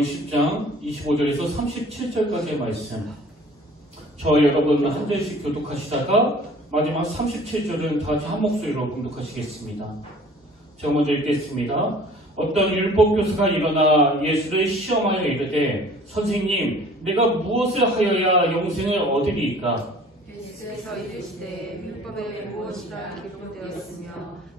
마태복음 10장 25절에서 37절까지의 말씀. 저와 여러분 한 절씩 교독하시다가 마지막 37절은 다 같이 한 목소리로 공독하시겠습니다. 제가 먼저 읽겠습니다. 어떤 율법교사가 일어나 예수를 시험하여 이르되 선생님, 내가 무엇을 하여야 영생을 얻으리이까? 예수께서 이르시되 율법에 무엇이라 기록되었으며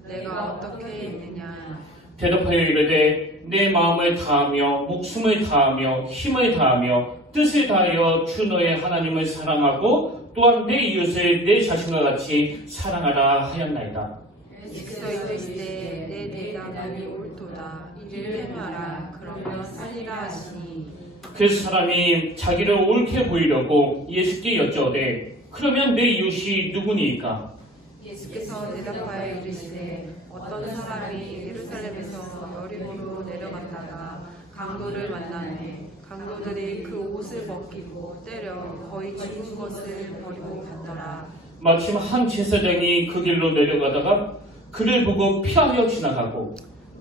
내가 어떻게 읽느냐? 대답하여 이르되 내 마음을 다하며 목숨을 다하며 힘을 다하며 뜻을 다하여 주 너의 하나님을 사랑하고 또한 내 이웃을 내 자신과 같이 사랑하라 하였나이다. 예수께서 이르시되 내 대답이 옳도다. 이를 행하라. 그러면 살리라 하시니. 그 사람이 자기를 옳게 보이려고 예수께 여쭤되 그러면 내 이웃이 누구니이까? 예수께서 대답하여 이르시되 어떤 사람이 예루살렘에서 여리고로 내려갔다가 강도를 만나매 강도들이 그 옷을 벗기고 때려 거의 죽은 것을 버리고 갔더라. 마침 한 제사장이 그 길로 내려가다가 그를 보고 피하여 지나가고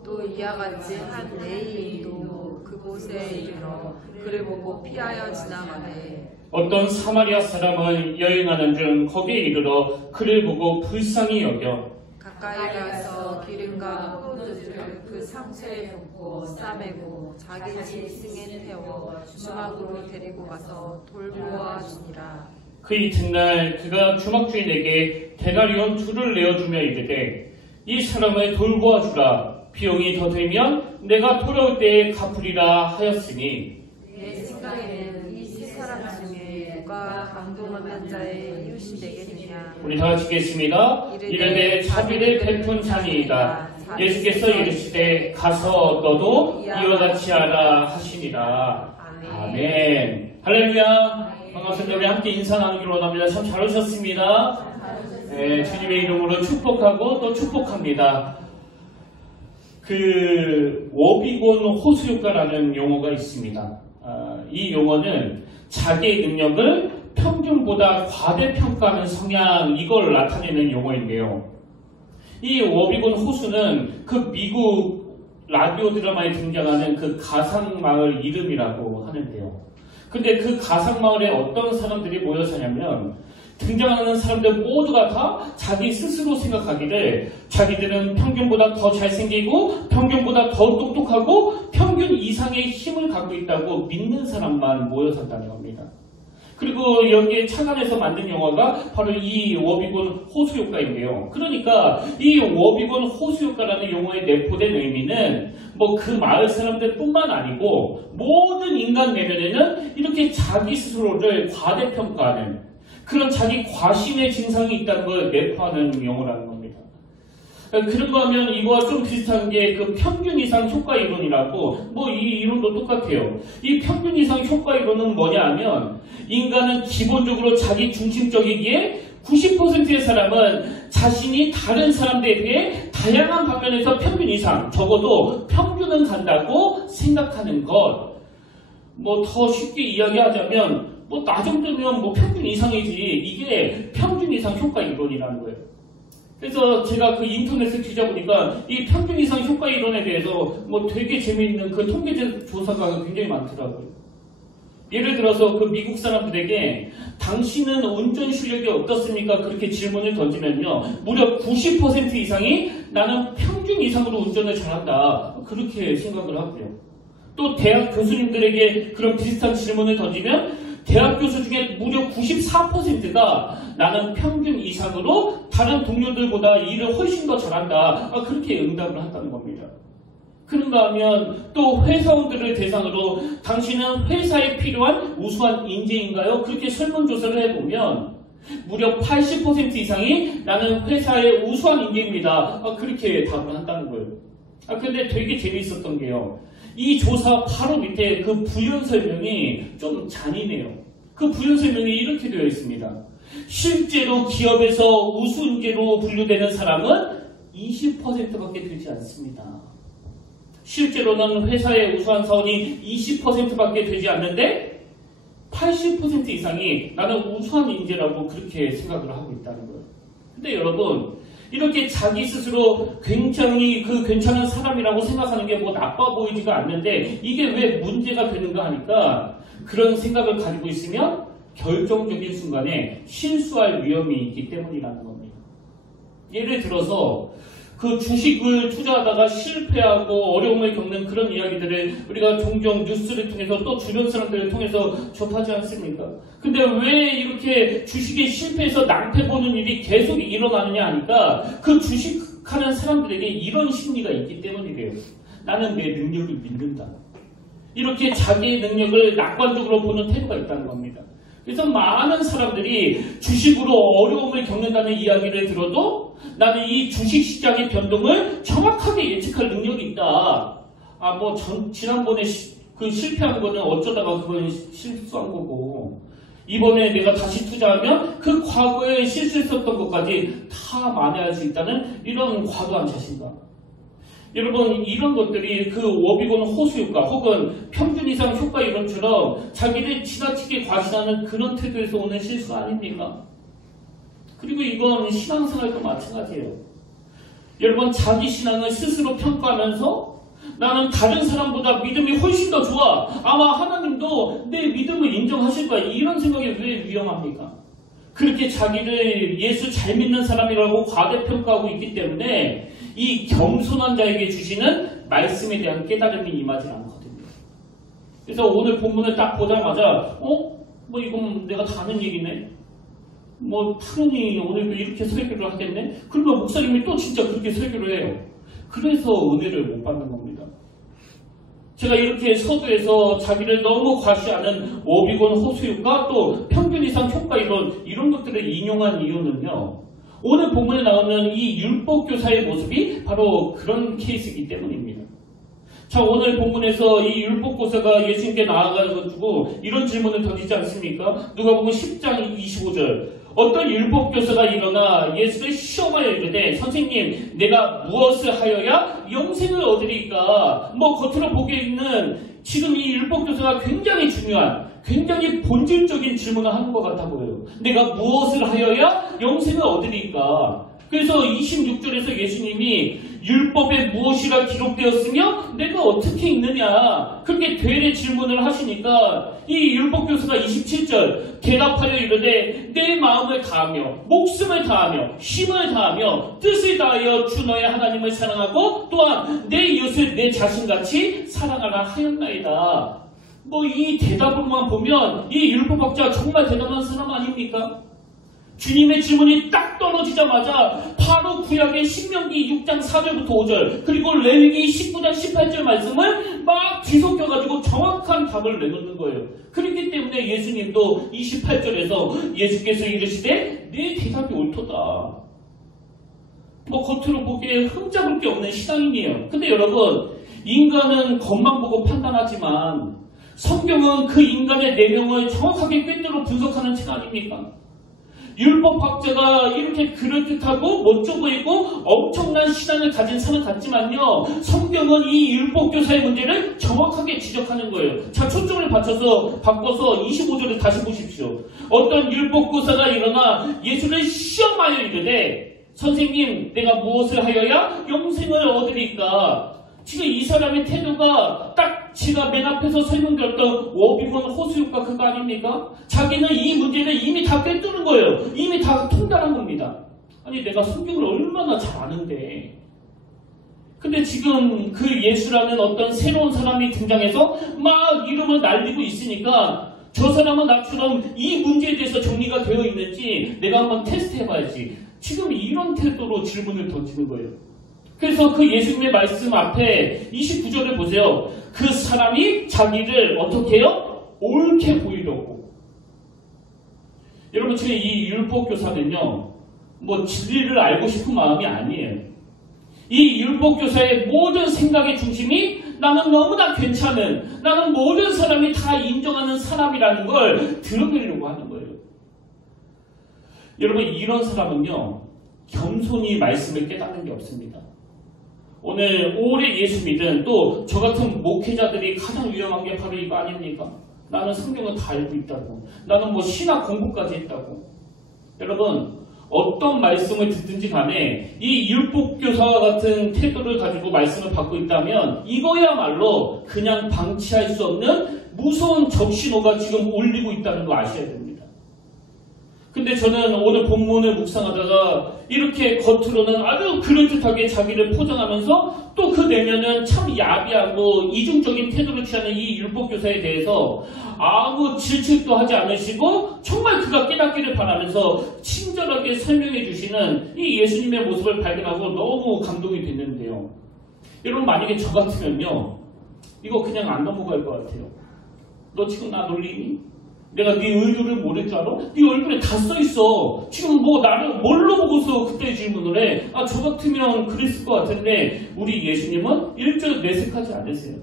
또 이와 같이 한 레위인도 그곳에 이르러 그를 보고 피하여 지나가되 어떤 사마리아 사람은 여행하는 중 거기에 이르러 그를 보고 불쌍히 여겨 가까이 가서 기름과 포도주를 그 상처에 붓고 싸매고 자기 집 승에 태워 주막으로 데리고 가서 돌보아 주니라. 그 이튿날 그가 주막주인에게 데나리온 2를 내어주며 이르되 이 사람을 돌보아 주라. 비용이 더 되면 내가 돌아올 때에 갚으리라 하였으니 내 생각에는 이 세 사람 중에 누가 강도만한 자의 이웃이 되겠느냐. 우리 다 같이 읽겠습니다. 이르되 자비를 베푼 자니이다. 예수께서 이르시되 가서 너도 이와 같이 하라 하시니라. 아멘. 할렐루야. 반갑습니다. 우리 함께 인사 나누기로 원합니다. 참 잘 오셨습니다. 네, 주님의 이름으로 축복하고 또 축복합니다. 그 워비곤 호수효과라는 용어가 있습니다. 이 용어는 자기의 능력을 평균보다 과대평가하는 성향, 이걸 나타내는 용어인데요. 이 워비곤 호수는 그 미국 라디오 드라마에 등장하는 그 가상마을 이름이라고 하는데요. 근데 그 가상마을에 어떤 사람들이 모여 사냐면 등장하는 사람들 모두가 다 자기 스스로 생각하기를 자기들은 평균보다 더 잘생기고 평균보다 더 똑똑하고 평균 이상의 힘을 갖고 있다고 믿는 사람만 모여 산다는 겁니다. 그리고 여기에 착안해서 만든 영화가 바로 이 워비곤 호수효과인데요. 그러니까 이 워비곤 호수효과라는 용어에 내포된 의미는 뭐 그 마을 사람들 뿐만 아니고 모든 인간 내면에는 이렇게 자기 스스로를 과대평가하는 그런 자기 과신의 증상이 있다는 걸 내포하는 용어라는 겁니다. 그런가 하면 이거와 좀 비슷한 게 그 평균 이상 효과 이론이라고 뭐 이 이론도 똑같아요. 이 평균 이상 효과 이론은 뭐냐 하면 인간은 기본적으로 자기 중심적이기에 90%의 사람은 자신이 다른 사람들에 비해 다양한 방면에서 평균 이상, 적어도 평균은 간다고 생각하는 것. 뭐 더 쉽게 이야기하자면 뭐 나 정도면 뭐 평균 이상이지, 이게 평균 이상 효과 이론이라는 거예요. 그래서 제가 그 인터넷을 뒤져보니까 이 평균 이상 효과 이론에 대해서 뭐 되게 재미있는 그 통계적 조사가 굉장히 많더라고요. 예를 들어서 그 미국 사람들에게 당신은 운전 실력이 어떻습니까? 그렇게 질문을 던지면요, 무려 90% 이상이 나는 평균 이상으로 운전을 잘한다, 그렇게 생각을 하고요. 또 대학 교수님들에게 그런 비슷한 질문을 던지면 대학 교수 중에 무려 94%가 나는 평균 이상으로 다른 동료들보다 일을 훨씬 더 잘한다, 그렇게 응답을 한다는 겁니다. 그런가 하면 또 회사원들을 대상으로 당신은 회사에 필요한 우수한 인재인가요? 그렇게 설문조사를 해보면 무려 80% 이상이 나는 회사의 우수한 인재입니다, 그렇게 답을 한다는 거예요. 근데 되게 재미있었던 게요, 이 조사 바로 밑에 그 부연 설명이 좀 잔인해요. 그 부연 설명이 이렇게 되어 있습니다. 실제로 기업에서 우수 인재로 분류되는 사람은 20%밖에 되지 않습니다. 실제로는 회사의 우수한 사원이 20%밖에 되지 않는데 80% 이상이 나는 우수한 인재라고 그렇게 생각을 하고 있다는 거예요. 근데 여러분, 이렇게 자기 스스로 굉장히 괜찮은 사람이라고 생각하는 게 뭐 나빠 보이지가 않는데 이게 왜 문제가 되는가 하니까 그런 생각을 가지고 있으면 결정적인 순간에 실수할 위험이 있기 때문이라는 겁니다. 예를 들어서 그 주식을 투자하다가 실패하고 어려움을 겪는 그런 이야기들을 우리가 종종 뉴스를 통해서 또 주변 사람들을 통해서 접하지 않습니까? 근데 왜 이렇게 주식에 실패해서 낭패 보는 일이 계속 일어나느냐 하니까 그 주식하는 사람들에게 이런 심리가 있기 때문이래요. 나는 내 능력을 믿는다. 이렇게 자기의 능력을 낙관적으로 보는 태도가 있다는 겁니다. 그래서 많은 사람들이 주식으로 어려움을 겪는다는 이야기를 들어도 나는 이 주식시장의 변동을 정확하게 예측할 능력이 있다. 지난번에 실패한 거는 어쩌다가 그건 실수한 거고 이번에 내가 다시 투자하면 그 과거에 실수했었던 것까지 다 만회할 수 있다는 이런 과도한 자신감. 여러분 이런 것들이 그 워비곤 호수효과 혹은 평균 이상 효과 이론처럼 자기를 지나치게 과신하는 그런 태도에서 오는 실수 아닙니까? 그리고 이건 신앙생활도 마찬가지예요. 여러분 자기 신앙을 스스로 평가하면서 나는 다른 사람보다 믿음이 훨씬 더 좋아. 아마 하나님도 내 믿음을 인정하실 거야. 이런 생각이 왜 위험합니까? 그렇게 자기를 예수 잘 믿는 사람이라고 과대평가하고 있기 때문에 이 겸손한 자에게 주시는 말씀에 대한 깨달음이 임하지 않거든요. 그래서 오늘 본문을 딱 보자마자 이건 내가 다 아는 얘기네. 당연히 오늘도 이렇게 설교를 하겠네. 그러면 목사님이 또 진짜 그렇게 설교를 해요. 그래서 은혜를 못 받는 겁니다. 제가 이렇게 서두에서 자기를 너무 과시하는 워비곤 호수효과 또 평균 이상 효과 이런 것들을 인용한 이유는요. 오늘 본문에 나오는 이 율법교사의 모습이 바로 그런 케이스이기 때문입니다. 자, 오늘 본문에서 이 율법교사가 예수님께 나아가지고 이런 질문을 던지지 않습니까? 누가복음 10장 25절. 어떤 율법교사가 일어나 예수를 시험하여 이르되 선생님 내가 무엇을 하여야 영생을 얻으리까? 겉으로 보기에는 지금 이 율법교사가 굉장히 중요한 굉장히 본질적인 질문을 하는 것 같아 보여요. 내가 무엇을 하여야 영생을 얻으리까? 그래서 26절에서 예수님이 율법에 무엇이라 기록되었으며 내가 어떻게 읽느냐 그렇게 되레 질문을 하시니까 이 율법교사가 27절 대답하여 이르되 내 마음을 다하며 목숨을 다하며 힘을 다하며 뜻을 다하여 주 너의 하나님을 사랑하고 또한 내 이웃을 내 자신같이 사랑하라 하였나이다. 이 대답으로만 보면 이 율법학자 정말 대단한 사람 아닙니까? 주님의 질문이 딱 떨어지자마자 바로 구약의 신명기 6장 4절부터 5절 그리고 레위기 19장 18절 말씀을 막 뒤섞여가지고 정확한 답을 내놓는 거예요. 그렇기 때문에 예수님도 28절에서 예수께서 이르시되 내 대답이 옳도다. 겉으로 보기에 흠잡을 게 없는 신앙인이에요. 근데 여러분 인간은 겉만 보고 판단하지만 성경은 그 인간의 내면을 정확하게 꿰뚫어 분석하는 책 아닙니까? 율법학자가 이렇게 그럴듯하고 멋져 보이고 엄청난 신앙을 가진 사람 같지만요. 성경은 이 율법교사의 문제를 정확하게 지적하는 거예요. 자, 초점을 바꿔서 25절을 다시 보십시오. 어떤 율법교사가 일어나 예수를 시험하여 이르되 선생님 내가 무엇을 하여야 영생을 얻으리까? 지금 이 사람의 태도가 딱 제가 맨 앞에서 설명드렸던 워비곤 호수효과 그거 아닙니까? 자기는 이 문제를 이미 다 꿰뚫는 거예요. 이미 다 통달한 겁니다. 아니 내가 성경을 얼마나 잘 아는데. 근데 지금 그 예수라는 어떤 새로운 사람이 등장해서 막 이름을 날리고 있으니까 저 사람은 나처럼 이 문제에 대해서 정리가 되어 있는지 내가 한번 테스트해봐야지. 지금 이런 태도로 질문을 던지는 거예요. 그래서 그 예수님의 말씀 앞에 29절을 보세요. 그 사람이 자기를 어떻게 해요? 옳게 보이려고. 여러분 지금 이 율법교사는요. 진리를 알고 싶은 마음이 아니에요. 이 율법교사의 모든 생각의 중심이 나는 너무나 괜찮은 나는 모든 사람이 다 인정하는 사람이라는 걸 드러내려고 하는 거예요. 여러분 이런 사람은요. 겸손히 말씀을 깨닫는 게 없습니다. 오늘 오래 예수 믿은 또 저 같은 목회자들이 가장 위험한 게 바로 이거 아닙니까? 나는 성경을 다 알고 있다고. 나는 신학 공부까지 했다고. 여러분 어떤 말씀을 듣든지 간에 이 율법교사와 같은 태도를 가지고 말씀을 받고 있다면 이거야말로 그냥 방치할 수 없는 무서운 적신호가 지금 울리고 있다는 거 아셔야 됩니다. 근데 저는 오늘 본문을 묵상하다가 이렇게 겉으로는 아주 그럴듯하게 자기를 포장하면서 또 그 내면은 참 야비하고 이중적인 태도를 취하는 이 율법교사에 대해서 아무 질책도 하지 않으시고 정말 그가 깨닫기를 바라면서 친절하게 설명해 주시는 이 예수님의 모습을 발견하고 너무 감동이 됐는데요. 여러분 만약에 저 같으면요 이거 그냥 안 넘어갈 것 같아요. 너 지금 나 놀리니? 내가 네 의도를 모를 줄 알아? 네 얼굴에 다 써있어. 지금 뭐 나를 뭘로 보고서 그때 질문을 해? 아, 저 같으면 그랬을 것 같은데 우리 예수님은 일절 내색하지 않으세요.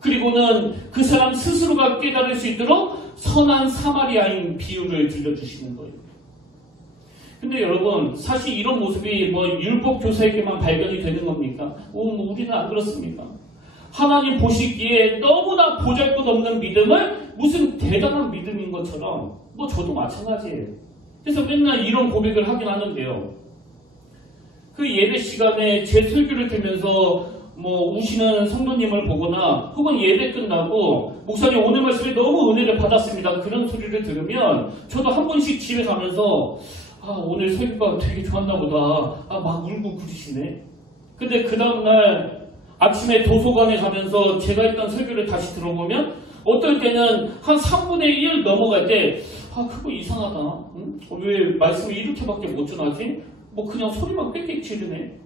그리고는 그 사람 스스로가 깨달을 수 있도록 선한 사마리아인 비유를 들려주시는 거예요. 근데 여러분 사실 이런 모습이 뭐 율법 교사에게만 발견이 되는 겁니까? 뭐 우리는 안 그렇습니까? 하나님 보시기에 너무나 보잘것없는 믿음을 무슨 대단한 믿음인 것처럼 뭐 저도 마찬가지예요. 그래서 맨날 이런 고백을 하긴 하는데요. 그 예배 시간에 제 설교를 들으면서 뭐 우시는 성도님을 보거나 혹은 예배 끝나고 목사님 오늘 말씀에 너무 은혜를 받았습니다. 그런 소리를 들으면 저도 한 번씩 집에 가면서 아 오늘 설교가 되게 좋았나 보다. 아 막 울고 그러시네. 근데 그 다음날 아침에 도서관에 가면서 제가 했던 설교를 다시 들어보면 어떨 때는 한 3분의 1 넘어갈 때 아 그거 이상하다. 응? 왜 말씀이 이렇게밖에 못 전하지? 뭐 그냥 소리만 빽빽 지르네.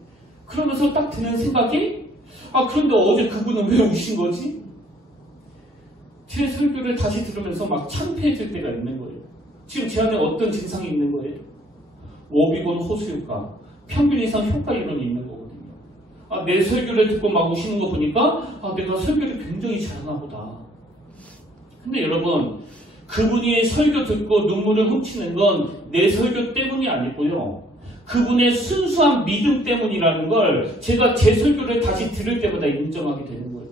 그러면서 딱 드는 생각이 아 그런데 어제 그분은 왜 우신 거지? 제 설교를 다시 들으면서 막 창피해질 때가 있는 거예요. 지금 제 안에 어떤 증상이 있는 거예요? 워비곤 호수효과, 평균 이상 효과 이론이 있는 거거든요. 아, 내 설교를 듣고 막 우시는 거 보니까 아, 내가 설교를 굉장히 잘하나 보다. 근데 여러분 그분이 설교 듣고 눈물을 훔치는 건 내 설교 때문이 아니고요. 그분의 순수한 믿음 때문이라는 걸 제가 제 설교를 다시 들을 때마다 인정하게 되는 거예요.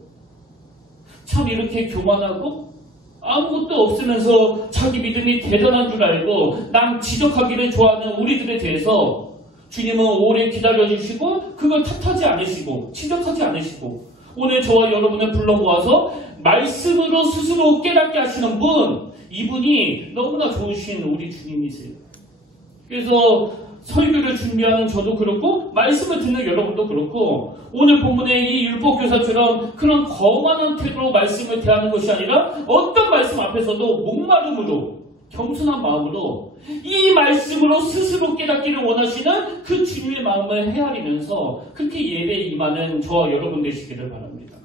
참 이렇게 교만하고 아무것도 없으면서 자기 믿음이 대단한 줄 알고 남 지적하기를 좋아하는 우리들에 대해서 주님은 오래 기다려주시고 그걸 탓하지 않으시고 지적하지 않으시고 오늘 저와 여러분을 불러모아서 말씀으로 스스로 깨닫게 하시는 분, 이분이 너무나 좋으신 우리 주님이세요. 그래서 설교를 준비하는 저도 그렇고 말씀을 듣는 여러분도 그렇고 오늘 본문의 이 율법교사처럼 그런 거만한 태도로 말씀을 대하는 것이 아니라 어떤 말씀 앞에서도 목마름으로 겸손한 마음으로 이 말씀으로 스스로 깨닫기를 원하시는 그 주님의 마음을 헤아리면서 그렇게 예배에 임하는 저와 여러분 되시기를 바랍니다.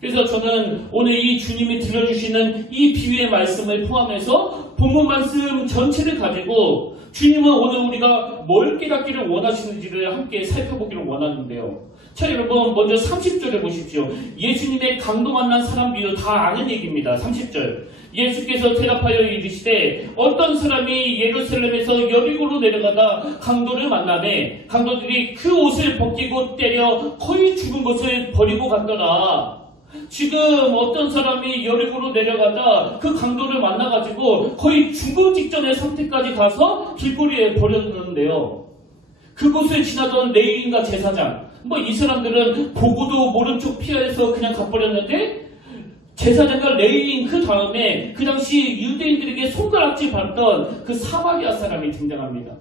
그래서 저는 오늘 이 주님이 들려주시는 이 비유의 말씀을 포함해서 본문 말씀 전체를 가지고 주님은 오늘 우리가 뭘 깨닫기를 원하시는지를 함께 살펴보기를 원하는데요. 자 여러분 먼저 30절에 보십시오. 예수님의 강도 만난 사람 비유 다 아는 얘기입니다. 30절 예수께서 대답하여 이르시되 어떤 사람이 예루살렘에서 여리고로 내려가다 강도를 만나매 강도들이 그 옷을 벗기고 때려 거의 죽은 것을 버리고 갔더라. 지금 어떤 사람이 여리고로 내려가다 그 강도를 만나가지고 거의 죽음 직전의 상태까지 가서 길거리에 버렸는데요. 그곳을 지나던 레위인과 제사장, 뭐 이 사람들은 보고도 모른 척 피해서 그냥 가버렸는데 제사장과 레위인 그 다음에 그 당시 유대인들에게 손가락질 받던 그 사마리아 사람이 등장합니다.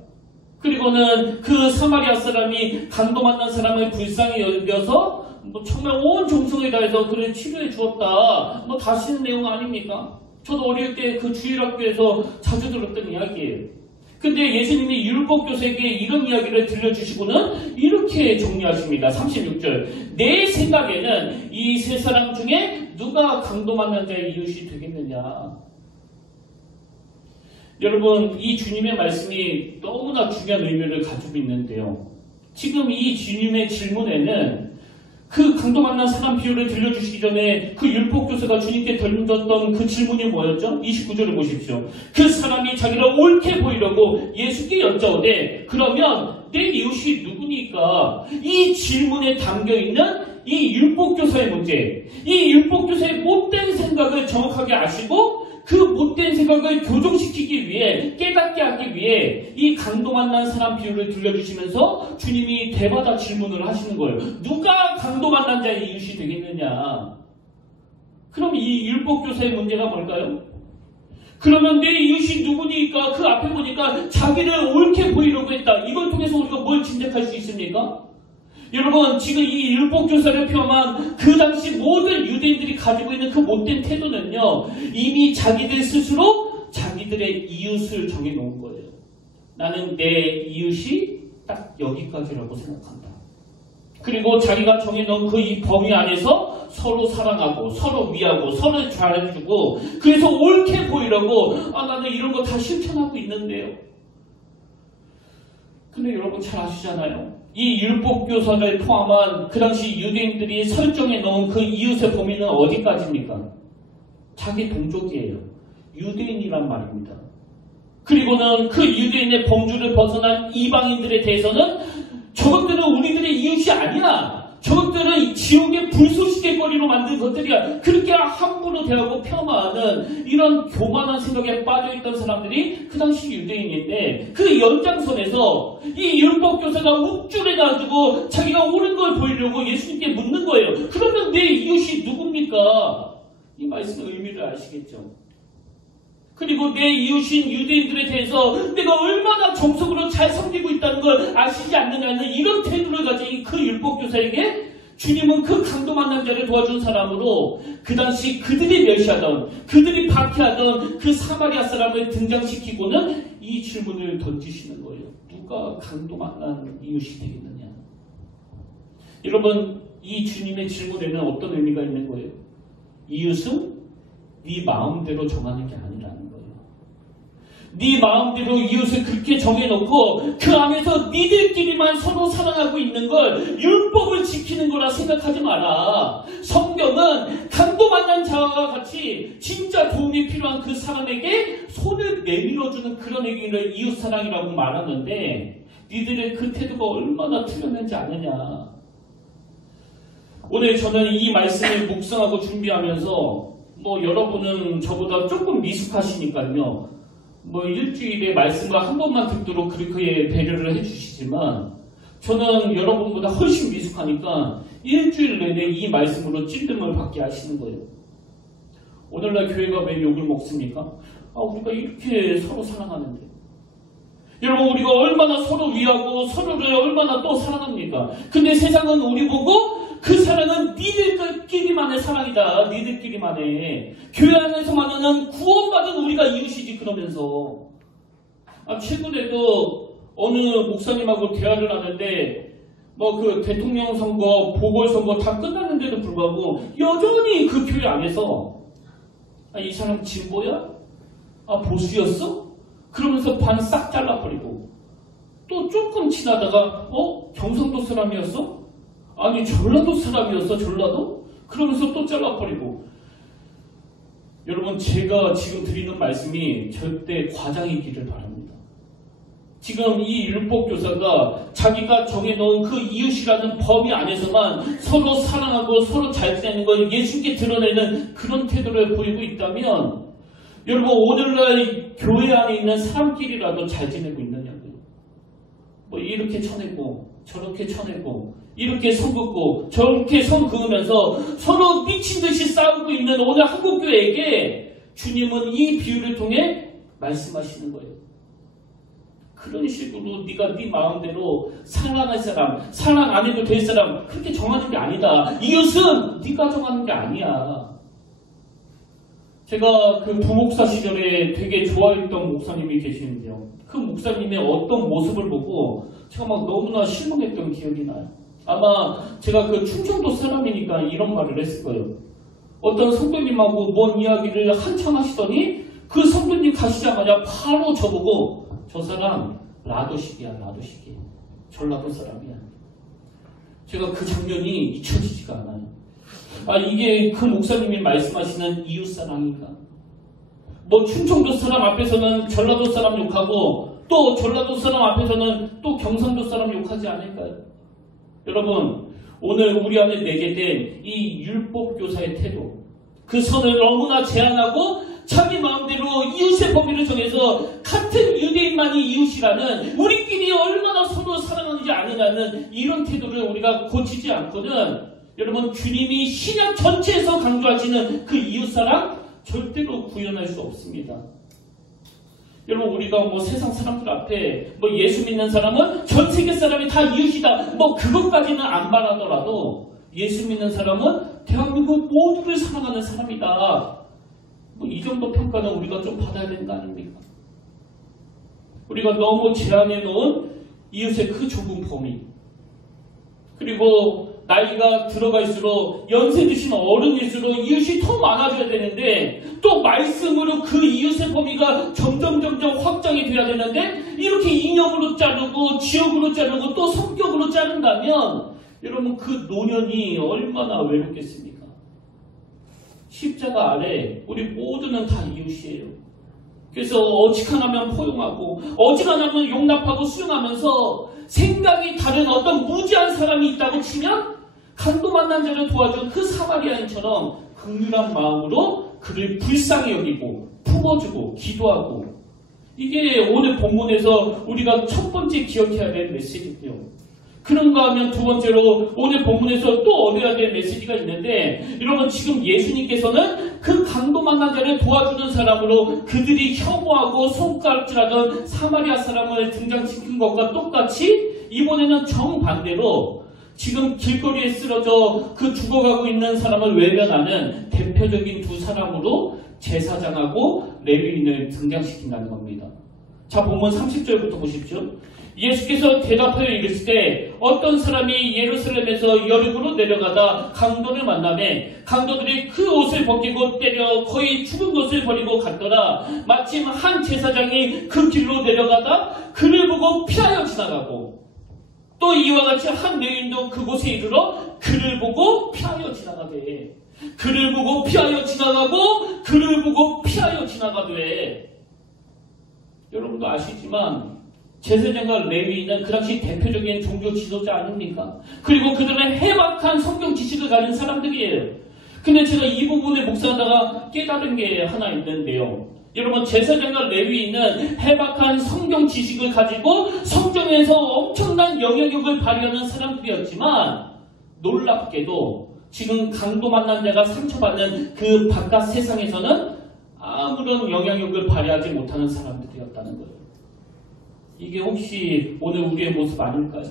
그리고는 그 사마리아 사람이 강도 만난 사람을 불쌍히 여겨서 뭐 정말 온 정성을 다해서 그를 치료해 주었다. 뭐 다시는 내용 아닙니까? 저도 어릴 때 그 주일학교에서 자주 들었던 이야기예요. 근데 예수님이 율법교사에게 이런 이야기를 들려주시고는 이렇게 정리하십니다. 36절 내 생각에는 이 세 사람 중에 누가 강도 만난 자의 이웃이 되겠느냐. 여러분 이 주님의 말씀이 너무나 중요한 의미를 가지고 있는데요. 지금 이 주님의 질문에는 그 강도 만난 사람 비유를 들려주시기 전에 그 율법교사가 주님께 던졌던 그 질문이 뭐였죠? 29절을 보십시오. 그 사람이 자기를 옳게 보이려고 예수께 여짜오되 그러면 내 이웃이 누구니까? 이 질문에 담겨있는 이 율법교사의 문제, 이 율법교사의 못된 생각을 정확하게 아시고 그 못된 생각을 교정시키기 위해, 깨닫게 하기 위해 이 강도 만난 사람 비유를 들려주시면서 주님이 대받아 질문을 하시는 거예요. 누가 강도 만난 자의 이웃이 되겠느냐? 그럼 이 율법교사의 문제가 뭘까요? 그러면 내 이웃이 누구니까 그 앞에 보니까 자기를 옳게 보이려고 했다. 이걸 통해서 우리가 뭘 짐작할 수 있습니까? 여러분, 지금 이 율법교사를 포함한 그 당시 모든 유대인들이 가지고 있는 그 못된 태도는요, 이미 자기들 스스로 자기들의 이웃을 정해놓은 거예요. 나는 내 이웃이 딱 여기까지라고 생각한다. 그리고 자기가 정해놓은 그 이 범위 안에서 서로 사랑하고 서로 위하고 서로 잘해주고 그래서 옳게 보이려고 나는 이런 거 다 실천하고 있는데요. 근데 여러분 잘 아시잖아요. 이 율법교사를 포함한 그 당시 유대인들이 설정해 놓은 그 이웃의 범위는 어디까지입니까? 자기 동족이에요. 유대인이란 말입니다. 그리고는 그 유대인의 범주를 벗어난 이방인들에 대해서는 저것들은 우리들의 이웃이 아니야. 저것들은 지옥의 불쏘시개 거리로 만든 것들이야. 그렇게 함부로 대하고 폄하하는 이런 교만한 생각에 빠져있던 사람들이 그 당시 유대인인데 그 연장선에서 이 율법교사가 욱줄해가지고 자기가 옳은 걸 보이려고 예수님께 묻는 거예요. 그러면 내 이웃이 누굽니까? 이 말씀의 의미를 아시겠죠? 그리고 내 이웃인 유대인들에 대해서 내가 얼마나 정석으로 잘 섬기고 있다는 걸 아시지 않느냐는 이런 태도를 가진 그 율법교사에게 주님은 그 강도 만난 자를 도와준 사람으로 그 당시 그들이 멸시하던, 그들이 박해하던 그 사마리아 사람을 등장시키고는 이 질문을 던지시는 거예요. 누가 강도 만난 이웃이 되겠느냐? 여러분, 이 주님의 질문에는 어떤 의미가 있는 거예요? 이웃은 네 마음대로 정하는 게 아니라는 거예요. 네 마음대로 이웃을 그렇게 정해놓고 그 안에서 니들끼리만 서로 사랑하고 있는 걸 율법을 지키는 거라 생각하지 마라. 성경은 강도 만난 자와 같이 진짜 도움이 필요한 그 사람에게 손을 내밀어주는 그런 얘기를 이웃사랑이라고 말하는데 니들의 그 태도가 얼마나 틀렸는지 아느냐. 오늘 저는 이 말씀을 묵상하고 준비하면서 여러분은 저보다 조금 미숙하시니까요. 일주일에 말씀과 한 번만 듣도록 그렇게 배려를 해주시지만 저는 여러분보다 훨씬 미숙하니까 일주일 내내 이 말씀으로 찔림을 받게 하시는 거예요. 오늘날 교회가 왜 욕을 먹습니까? 우리가 이렇게 서로 사랑하는데. 여러분, 우리가 얼마나 서로 위하고 서로를 얼마나 또 사랑합니까? 근데 세상은 우리 보고 그 사랑은 니들끼리만의 사랑이다. 니들끼리만의. 교회 안에서만 하는 구원받은 우리가 이웃이지 그러면서. 최근에도 어느 목사님하고 대화를 하는데 그 대통령 선거, 보궐선거 다 끝났는데도 불구하고 여전히 그 교회 안에서 이 사람 진보야? 보수였어? 그러면서 반 싹 잘라버리고 또 조금 지나다가 경상도 사람이었어? 아니 전라도 사람이었어? 전라도? 그러면서 또 잘라버리고. 여러분, 제가 지금 드리는 말씀이 절대 과장이기를 바랍니다. 지금 이 율법교사가 자기가 정해놓은 그 이웃이라는 범위 안에서만 서로 사랑하고 서로 잘 지내는 걸 예수님께 드러내는 그런 태도를 보이고 있다면 여러분, 오늘날 교회 안에 있는 사람끼리라도 잘 지내고 있느냐고요. 이렇게 쳐내고 저렇게 쳐내고 이렇게 선 긋고 저렇게 선 그으면서 서로 미친 듯이 싸우고 있는 오늘 한국교회에게 주님은 이 비유를 통해 말씀하시는 거예요. 그런 식으로 네가 네 마음대로 사랑할 사람, 사랑 안 해도 될 사람 그렇게 정하는 게 아니다. 이웃은 네가 정하는 게 아니야. 제가 그 부목사 시절에 되게 좋아했던 목사님이 계시는데요. 그 목사님의 어떤 모습을 보고 제가 너무나 실망했던 기억이 나요. 아마 제가 그 충청도 사람이니까 이런 말을 했을 거예요. 어떤 성도님하고 뭔 이야기를 한참 하시더니 그 성도님 가시자마자 바로 저보고 저 사람 라도식이야, 라도식이. 전라도 사람이야. 제가 그 장면이 잊혀지지가 않아요. 이게 그 목사님이 말씀하시는 이웃사랑인가? 충청도 사람 앞에서는 전라도 사람 욕하고 또 전라도 사람 앞에서는 또 경상도 사람 욕하지 않을까요? 여러분, 오늘 우리 안에 내게 된 이 율법교사의 태도, 그 선을 너무나 제한하고 자기 마음대로 이웃의 범위를 정해서 같은 유대인만이 이웃이라는, 우리끼리 얼마나 서로 사랑하는지 아느냐는 이런 태도를 우리가 고치지 않고는, 여러분, 주님이 신약 전체에서 강조하시는 그 이웃사랑 절대로 구현할 수 없습니다. 여러분, 우리가 뭐 세상 사람들 앞에 뭐 예수 믿는 사람은 전 세계 사람이 다 이웃이다, 뭐 그것까지는 안 바라더라도 예수 믿는 사람은 대한민국 모두를 사랑하는 사람이다, 뭐 이 정도 평가는 우리가 좀 받아야 되는 거 아닙니까? 우리가 너무 제한해 놓은 이웃의 그 좁은 범위, 그리고 나이가 들어갈수록 연세 드신 어른일수록 이웃이 더 많아져야 되는데, 또 말씀으로 그 이웃의 범위가 점점 확장이 돼야 되는데, 이렇게 이념으로 자르고 지역으로 자르고 또 성격으로 자른다면 여러분, 그 노년이 얼마나 외롭겠습니까? 십자가 아래 우리 모두는 다 이웃이에요. 그래서 어지간하면 포용하고 어지간하면 용납하고 수용하면서, 생각이 다른 어떤 무지한 사람이 있다고 치면 강도 만난 자를 도와준 그 사마리아인처럼 긍휼한 마음으로 그를 불쌍히 여기고 품어주고 기도하고, 이게 오늘 본문에서 우리가 첫 번째 기억해야 될 메시지예요. 그런가 하면 두 번째로 오늘 본문에서 또 얻어야 될 메시지가 있는데, 여러분, 지금 예수님께서는 그 강도 만난 자를 도와주는 사람으로 그들이 혐오하고 손가락질하던 사마리아 사람을 등장시킨 것과 똑같이 이번에는 정반대로 지금 길거리에 쓰러져 그 죽어가고 있는 사람을 외면하는 대표적인 두 사람으로 제사장하고 레위인을 등장시킨다는 겁니다. 자, 본문 30절부터 보십시오. 예수께서 대답하여 이르시되 어떤 사람이 예루살렘에서 여리고로 내려가다 강도를 만나매 강도들이 그 옷을 벗기고 때려 거의 죽은 것을 버리고 갔더라. 마침 한 제사장이 그 길로 내려가다 그를 보고 피하여 지나가고, 또 이와 같이 한 레위인도 그곳에 이르러 그를 보고 피하여 지나가되, 그를 보고 피하여 지나가고 그를 보고 피하여 지나가되. 여러분도 아시지만 제사장과 레위인은 그 당시 대표적인 종교 지도자 아닙니까? 그리고 그들은 해박한 성경 지식을 가진 사람들이에요. 근데 제가 이 부분을 묵상하다가 깨달은 게 하나 있는데요. 여러분, 제사장과 레위인은 해박한 성경 지식을 가지고 성경에서 엄청난 영향력을 발휘하는 사람들이었지만, 놀랍게도 지금 강도 만난 자가 상처받는 그 바깥 세상에서는 아무런 영향력을 발휘하지 못하는 사람들이었다는 거예요. 이게 혹시 오늘 우리의 모습 아닐까요?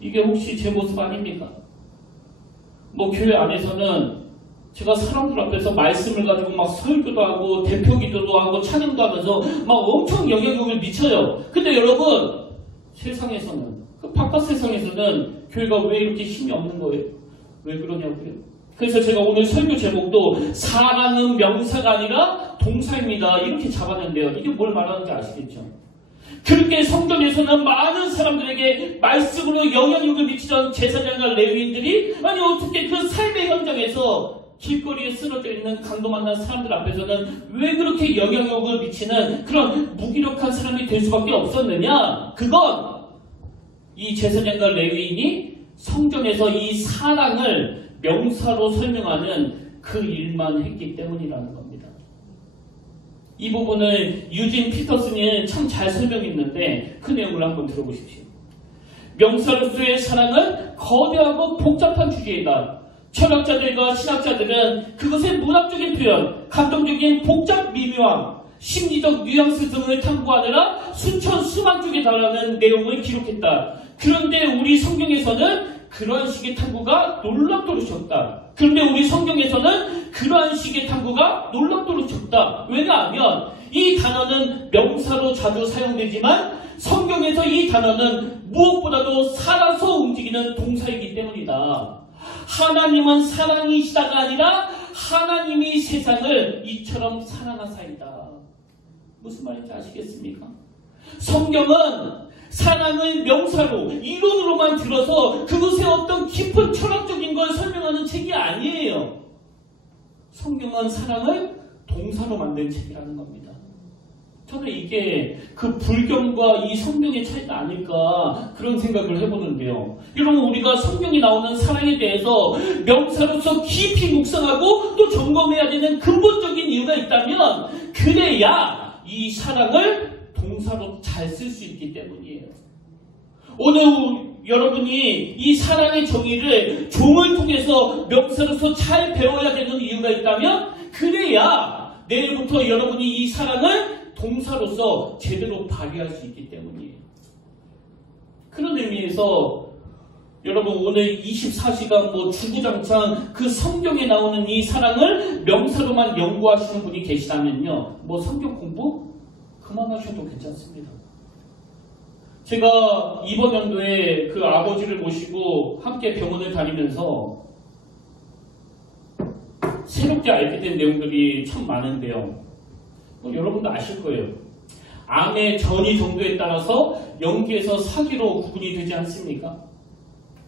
이게 혹시 제 모습 아닙니까? 뭐 교회 안에서는 제가 사람들 앞에서 말씀을 가지고 막 설교도 하고 대표 기도도 하고 찬양도 하면서 막 엄청 영향력을 미쳐요. 근데 여러분, 세상에서는, 그 바깥 세상에서는 교회가 왜 이렇게 힘이 없는 거예요? 왜 그러냐고요? 그래서 제가 오늘 설교 제목도 사랑은 명사가 아니라 동사입니다, 이렇게 잡았는데요. 이게 뭘 말하는지 아시겠죠? 그렇게 성전에서는 많은 사람들에게 말씀으로 영향력을 미치던 제사장과 레위인들이, 아니 어떻게 그 삶의 현장에서 길거리에 쓰러져 있는 강도 만난 사람들 앞에서는 왜 그렇게 영향력을 미치는 그런 무기력한 사람이 될 수밖에 없었느냐? 그건 이 제사장과 레위인이 성전에서 이 사랑을 명사로 설명하는 그 일만 했기 때문이라는 겁니다. 이 부분을 유진 피터슨이 참 잘 설명했는데 그 내용을 한번 들어보십시오. 명사로서의 사랑은 거대하고 복잡한 주제이다. 철학자들과 신학자들은 그것의 문학적인 표현, 감동적인 복잡 미묘함, 심리적 뉘앙스 등을 탐구하느라 수천 수만 쪽에 달하는 내용을 기록했다. 그런데 우리 성경에서는 그러한 식의 탐구가 놀랍도록 적다. 그런데 우리 성경에서는 그러한 식의 탐구가 놀랍도록 적다. 왜냐하면 이 단어는 명사로 자주 사용되지만 성경에서 이 단어는 무엇보다도 살아서 움직이는 동사이기 때문이다. 하나님은 사랑이시다가 아니라 하나님이 세상을 이처럼 사랑하사이다. 무슨 말인지 아시겠습니까? 성경은 사랑을 명사로, 이론으로만 들어서 그것의 어떤 깊은 철학적인 걸 설명하는 책이 아니에요. 성경은 사랑을 동사로 만든 책이라는 겁니다. 저는 이게 그 불경과 이 성경의 차이가 아닐까 그런 생각을 해보는데요. 여러분 우리가 성경에 나오는 사랑에 대해서 명사로서 깊이 묵상하고 또 점검해야 되는 근본적인 이유가 있다면 그래야 이 사랑을 동사로 잘 쓸 수 있기 때문이에요. 오늘 여러분이 이 사랑의 정의를 종을 통해서 명사로서 잘 배워야 되는 이유가 있다면 그래야 내일부터 여러분이 이 사랑을 동사로서 제대로 발휘할 수 있기 때문이에요. 그런 의미에서 여러분 오늘 24시간 주구장창 그 성경에 나오는 이 사랑을 명사로만 연구하시는 분이 계시다면요. 성경 공부 그만하셔도 괜찮습니다. 제가 이번 연도에 그 아버지를 모시고 함께 병원을 다니면서 새롭게 알게 된 내용들이 참 많은데요. 여러분도 아실 거예요. 암의 전이 정도에 따라서 연기에서 사기로 구분이 되지 않습니까?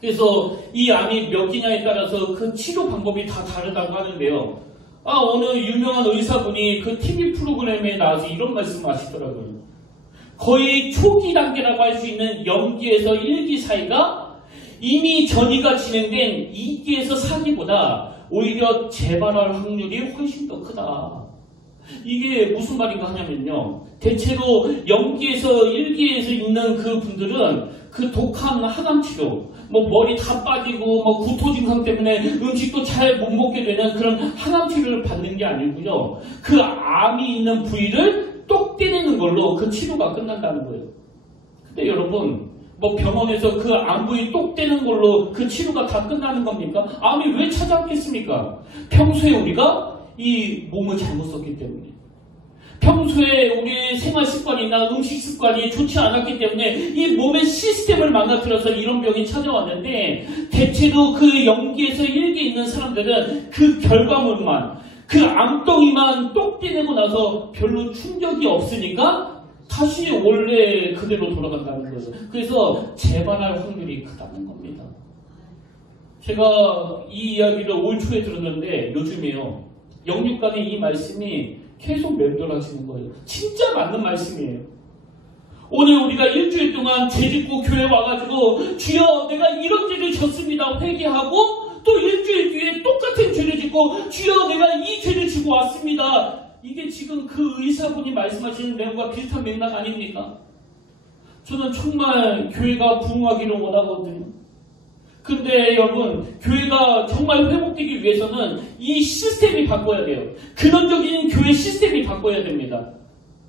그래서 이 암이 몇 기냐에 따라서 그 치료 방법이 다 다르다고 하는데요. 어느 유명한 의사분이 그 TV 프로그램에 나와서 이런 말씀을 하시더라고요. 거의 초기 단계라고 할 수 있는 0기에서 1기 사이가 이미 전이가 진행된 2기에서 4기보다 오히려 재발할 확률이 훨씬 더 크다. 이게 무슨 말인가 하냐면요. 대체로 0기에서 1기에서 있는 그 분들은 그 독한 항암 치료, 머리 다 빠지고 구토 증상 때문에 음식도 잘 못 먹게 되는 그런 항암 치료를 받는 게 아니고요. 그 암이 있는 부위를 똑 떼내는 걸로 그 치료가 끝난다는 거예요. 근데 여러분, 병원에서 그 암 부위 똑 떼는 걸로 그 치료가 다 끝나는 겁니까? 암이 왜 찾아왔겠습니까? 평소에 우리가 이 몸을 잘못 썼기 때문에. 평소에 우리의 생활 습관이나 음식 습관이 좋지 않았기 때문에 이 몸의 시스템을 망가뜨려서 이런 병이 찾아왔는데 대체로 그 0기에서 1기 있는 사람들은 그 결과물만, 그 암덩이만 똑 떼내고 나서 별로 충격이 없으니까 다시 원래 그대로 돌아간다는 거죠. 그래서 재발할 확률이 크다는 겁니다. 제가 이 이야기를 올 초에 들었는데 요즘에요. 영육간의 이 말씀이 계속 맴돌아지는 거예요. 진짜 맞는 말씀이에요. 오늘 우리가 일주일 동안 죄짓고 교회 와가지고 주여 내가 이런 죄를 졌습니다 회개하고 또 일주일 뒤에 똑같은 죄를 짓고 주여 내가 이 죄를 지고 왔습니다. 이게 지금 그 의사분이 말씀하시는 내용과 비슷한 맥락 아닙니까? 저는 정말 교회가 부흥하기를 원하거든요. 근데 여러분, 교회가 정말 회복되기 위해서는 이 시스템이 바꿔야 돼요. 근원적인 교회 시스템이 바꿔야 됩니다.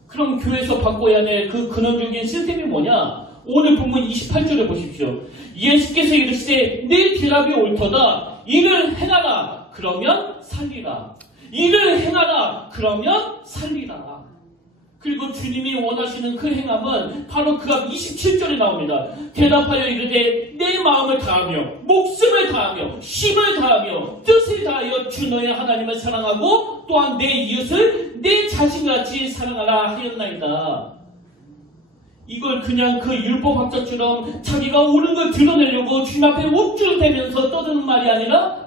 그럼 교회에서 바꿔야 될 그 근원적인 시스템이 뭐냐? 오늘 본문 28절에 보십시오. 예수께서 이르시되 내 기랍이 옳도다. 이를 행하라. 그러면 살리라. 이를 행하라. 그러면 살리라. 그리고 주님이 원하시는 그 행함은 바로 그 앞 27절에 나옵니다. 대답하여 이르되 내 마음을 다하며 목숨을 다하며 힘을 다하며 뜻을 다하여 주 너의 하나님을 사랑하고 또한 내 이웃을 내 자신같이 사랑하라 하였나이다. 이걸 그냥 그 율법학자처럼 자기가 옳은 걸 드러내려고 주님 앞에 옥주대면서 떠드는 말이 아니라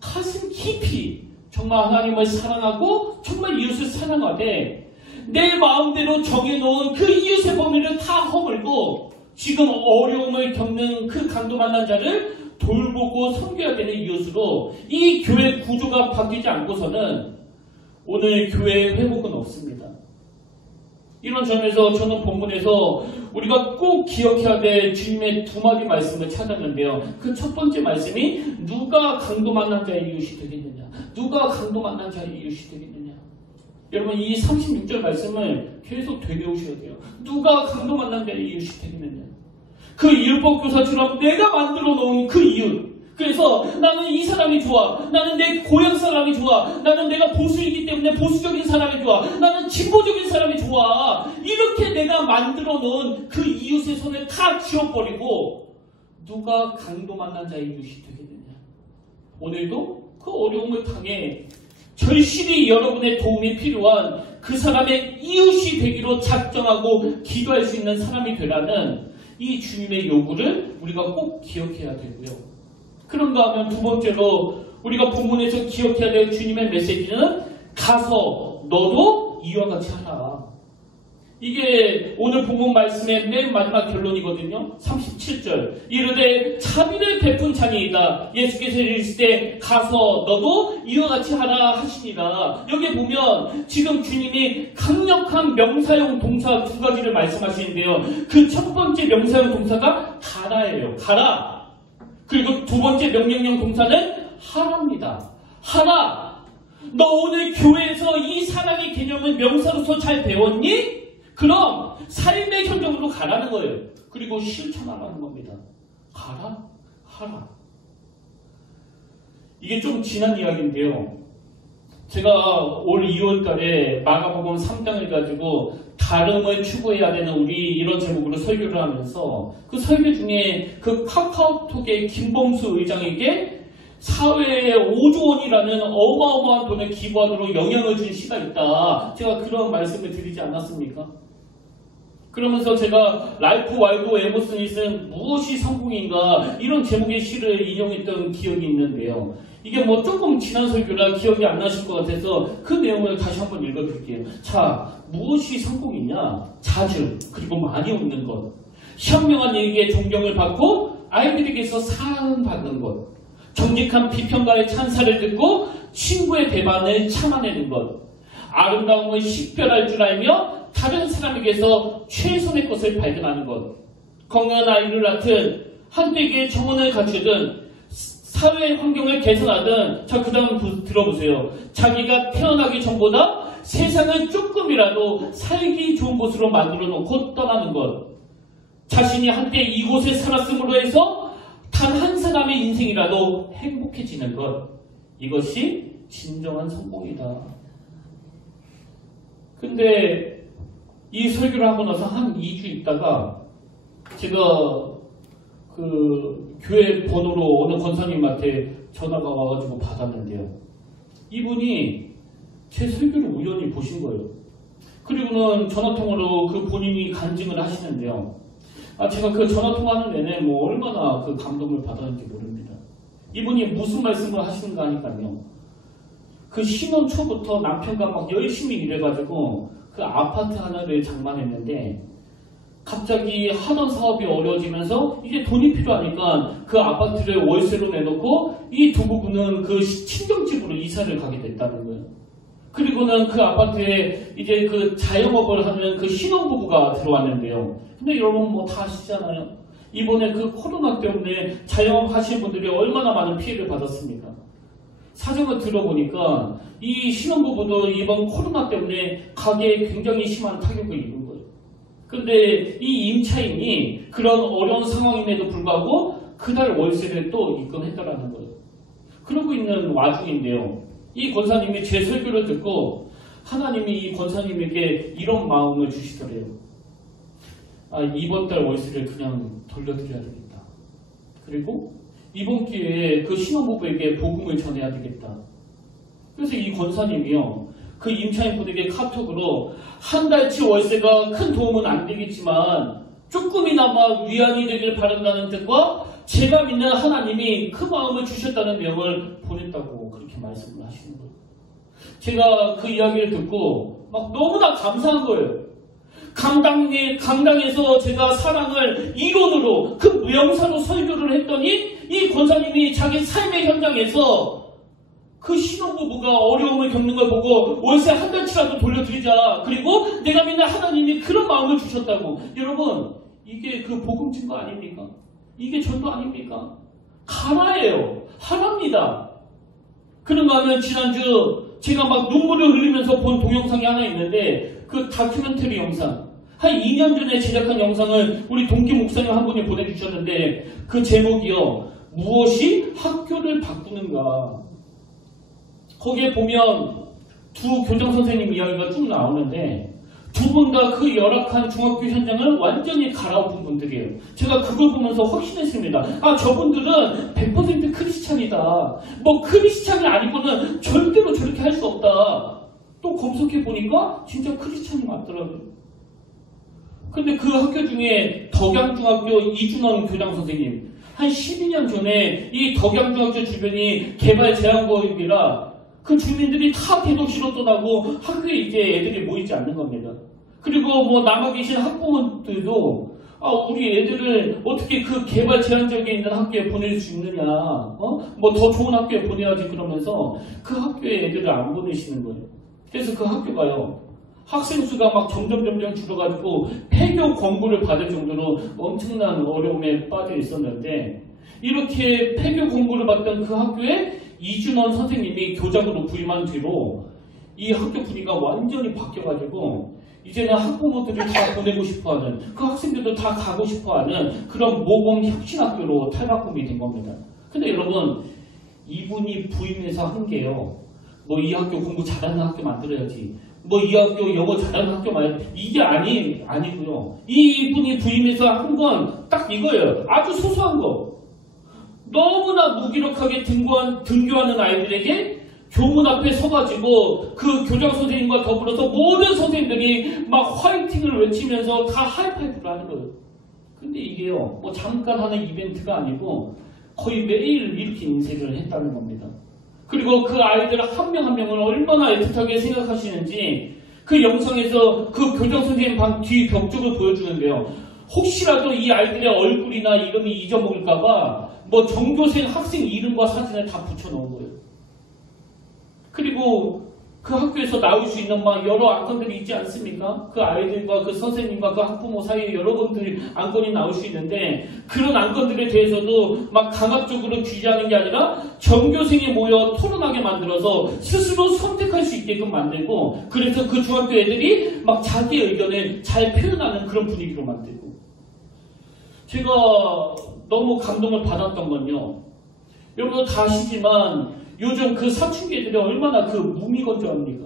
가슴 깊이 정말 하나님을 사랑하고 정말 이웃을 사랑하되 내 마음대로 정해놓은 그 이웃의 범위를 다 허물고 지금 어려움을 겪는 그 강도 만난 자를 돌보고 섬겨야 되는 이웃으로 이 교회 구조가 바뀌지 않고서는 오늘 교회의 회복은 없습니다. 이런 점에서 저는 본문에서 우리가 꼭 기억해야 될 주님의 두 마디 말씀을 찾았는데요. 그 첫 번째 말씀이 누가 강도 만난 자의 이웃이 되겠느냐? 누가 강도 만난 자의 이웃이 되겠느냐? 여러분 이 36절 말씀을 계속 되배우셔야 돼요. 누가 강도 만난 자의 이웃이 되겠느냐? 그 율법교사처럼 내가 만들어 놓은 그 이웃. 그래서 나는 이 사람이 좋아. 나는 내 고향 사람이 좋아. 나는 내가 보수이기 때문에 보수적인 사람이 좋아. 나는 진보적인 사람이 좋아. 이렇게 내가 만들어 놓은 그 이웃의 손을 다 지워버리고 누가 강도 만난 자의 이웃이 되겠느냐? 오늘도 그 어려움을 당해 절실히 여러분의 도움이 필요한 그 사람의 이웃이 되기로 작정하고 기도할 수 있는 사람이 되라는 이 주님의 요구를 우리가 꼭 기억해야 되고요. 그런가 하면 두 번째로 우리가 본문에서 기억해야 될 주님의 메시지는 가서 너도 이와 같이 하라. 이게 오늘 본문 말씀의 맨 마지막 결론이거든요. 37절. 이르되 자비를 베푼 자니이다. 예수께서 이르실 때 가서 너도 이와 같이 하라 하시니라. 여기 보면 지금 주님이 강력한 명사용 동사 두 가지를 말씀하시는데요. 그 첫 번째 명사용 동사가 가라예요. 가라. 그리고 두 번째 명령형 동사는 하라입니다. 하라. 너 오늘 교회에서 이 사랑의 개념을 명사로서 잘 배웠니? 그럼 삶의 현장으로 가라는 거예요. 그리고 실천하라는 겁니다. 가라, 하라. 이게 좀 지난 이야기인데요. 제가 올 2월달에 마가복음 3장을 가지고 다름을 추구해야 되는 우리 이런 제목으로 설교를 하면서 그 설교 중에 그 카카오톡의 김범수 의장에게 사회에 5조 원이라는 어마어마한 돈을 기부하도록 영향을 준 시가 있다. 제가 그런 말씀을 드리지 않았습니까? 그러면서 제가 라이프 와일드 에머슨이 쓴 무엇이 성공인가 이런 제목의 시를 인용했던 기억이 있는데요. 이게 뭐 조금 지난 설교라 기억이 안 나실 것 같아서 그 내용을 다시 한번 읽어드릴게요. 자, 무엇이 성공이냐? 자주 그리고 많이 웃는 것, 현명한 얘기에 존경을 받고 아이들에게서 사랑받는 것, 정직한 비평가의 찬사를 듣고 친구의 배반을 참아내는 것, 아름다움을 식별할 줄 알며 다른 사람에게서 최선의 것을 발견하는 것, 건강한 아이를 낳든 한때의 정원을 갖추든 사회 환경을 개선하든. 자, 그 다음 들어보세요. 자기가 태어나기 전보다 세상을 조금이라도 살기 좋은 곳으로 만들어 놓고 떠나는 것, 자신이 한때 이곳에 살았음으로 해서 단 한 사람의 인생이라도 행복해지는 것, 이것이 진정한 성공이다. 근데 이 설교를 하고 나서 한 2주 있다가 제가 그 교회 번호로 어느 권사님한테 전화가 와가지고 받았는데요. 이분이 제 설교를 우연히 보신 거예요. 그리고는 전화통화로 그 본인이 간증을 하시는데요. 제가 그 전화통화하는 내내 뭐 얼마나 그 감동을 받았는지 모릅니다. 이분이 무슨 말씀을 하시는가 하니까요. 그 신혼 초부터 남편과 막 열심히 일해가지고 그 아파트 하나를 장만했는데 갑자기 하던 사업이 어려워지면서 이제 돈이 필요하니까 그 아파트를 월세로 내놓고 이 두 부부는 그 친정집으로 이사를 가게 됐다는 거예요. 그리고는 그 아파트에 이제 그 자영업을 하는 그 신혼부부가 들어왔는데요. 근데 여러분 뭐 다 아시잖아요. 이번에 그 코로나 때문에 자영업 하시는 분들이 얼마나 많은 피해를 받았습니까? 사정을 들어보니까 이 신혼부부도 이번 코로나 때문에 가게에 굉장히 심한 타격을 입은 거예요. 근데 이 임차인이 그런 어려운 상황임에도 불구하고 그달 월세를 또 입금했다라는 거예요. 그러고 있는 와중인데요. 이 권사님이 제 설교를 듣고 하나님이 이 권사님에게 이런 마음을 주시더래요. 이번 달 월세를 그냥 돌려드려야 되겠다. 그리고 이번 기회에 그 신혼부부에게 복음을 전해야 되겠다. 그래서 이 권사님이요, 그 임차인분에게 카톡으로 한 달치 월세가 큰 도움은 안 되겠지만 조금이나마 위안이 되길 바란다는 뜻과 제가 믿는 하나님이 그 마음을 주셨다는 내용을 보냈다고 그렇게 말씀을 하시는 거예요. 제가 그 이야기를 듣고 막 너무나 감사한 거예요. 강당에서 제가 사랑을 이론으로 그 명사로 설교를 했더니 이 권사님이 자기 삶의 현장에서 그 신혼부부가 어려움을 겪는 걸 보고 월세 한 달치라도 돌려드리자. 그리고 내가 믿는 하나님이 그런 마음을 주셨다고. 여러분, 이게 그 복음 증거 아닙니까? 이게 전도 아닙니까? 가라예요. 하랍니다. 그런가 하면 지난주 제가 막 눈물을 흘리면서 본 동영상이 하나 있는데 그 다큐멘터리 영상, 한 2년 전에 제작한 영상을 우리 동기 목사님 한 분이 보내주셨는데 그 제목이요, 무엇이 학교를 바꾸는가. 거기에 보면 두 교장선생님 이야기가 쭉 나오는데 두 분 다 그 열악한 중학교 현장을 완전히 갈아엎은 분들이에요. 제가 그걸 보면서 확신했습니다. 저분들은 100% 크리스찬이다. 뭐 크리스찬이 아니고는 절대로 저렇게 할 수 없다. 또 검색해보니까 진짜 크리스찬이 맞더라고요. 근데 그 학교 중에 덕양중학교 이준원 교장선생님, 한 12년 전에 이 덕양중학교 주변이 개발 제한구역이라 그 주민들이 다 대도시로 떠나고 학교에 이제 애들이 모이지 않는 겁니다. 그리고 뭐 남아 계신 학부모들도 우리 애들을 어떻게 그 개발 제한적에 있는 학교에 보낼 수 있느냐, 뭐 더 좋은 학교에 보내야지 그러면서 그 학교에 애들을 안 보내시는 거예요. 그래서 그 학교가요, 학생 수가 막 점점 줄어가지고 폐교 권고를 받을 정도로 엄청난 어려움에 빠져 있었는데, 이렇게 폐교 권고를 받던 그 학교에 이준원 선생님이 교장으로 부임한 뒤로 이 학교 분위기가 완전히 바뀌어가지고 이제는 학부모들을 다 보내고 싶어하는, 그 학생들도 다 가고 싶어하는 그런 모범 혁신학교로 탈바꿈이 된 겁니다. 근데 여러분, 이분이 부임해서 한 게요, 뭐 이 학교 공부 잘하는 학교 만들어야지, 뭐 이 학교 영어 잘하는 학교 만들어야지, 이게 아니고요. 이분이 부임해서 한 건 딱 이거예요. 아주 소소한 거. 너무나 무기력하게 등교하는 아이들에게 교문 앞에 서가지고 그 교장 선생님과 더불어서 모든 선생님들이 막 화이팅을 외치면서 다 하이파이브를 하는 거예요. 근데 이게요, 뭐 잠깐 하는 이벤트가 아니고 거의 매일 이렇게 인쇄를 했다는 겁니다. 그리고 그 아이들 한 명 한 명을 얼마나 애틋하게 생각하시는지 그 영상에서 그 교장 선생님 방 뒤 벽 쪽을 보여주는데요. 혹시라도 이 아이들의 얼굴이나 이름이 잊어먹을까봐 뭐 전교생 학생 이름과 사진을 다 붙여놓은 거예요. 그리고 그 학교에서 나올 수 있는 막 여러 안건들이 있지 않습니까? 그 아이들과 그 선생님과 그 학부모 사이에 여러 건들이 안건이 나올 수 있는데, 그런 안건들에 대해서도 막 강압적으로 규제하는 게 아니라 전교생이 모여 토론하게 만들어서 스스로 선택할 수 있게끔 만들고, 그래서 그 중학교 애들이 막 자기 의견을 잘 표현하는 그런 분위기로 만들고. 제가 너무 감동을 받았던 건요, 여러분 다 아시지만 요즘 그 사춘기 애들이 얼마나 그 무미건조합니까?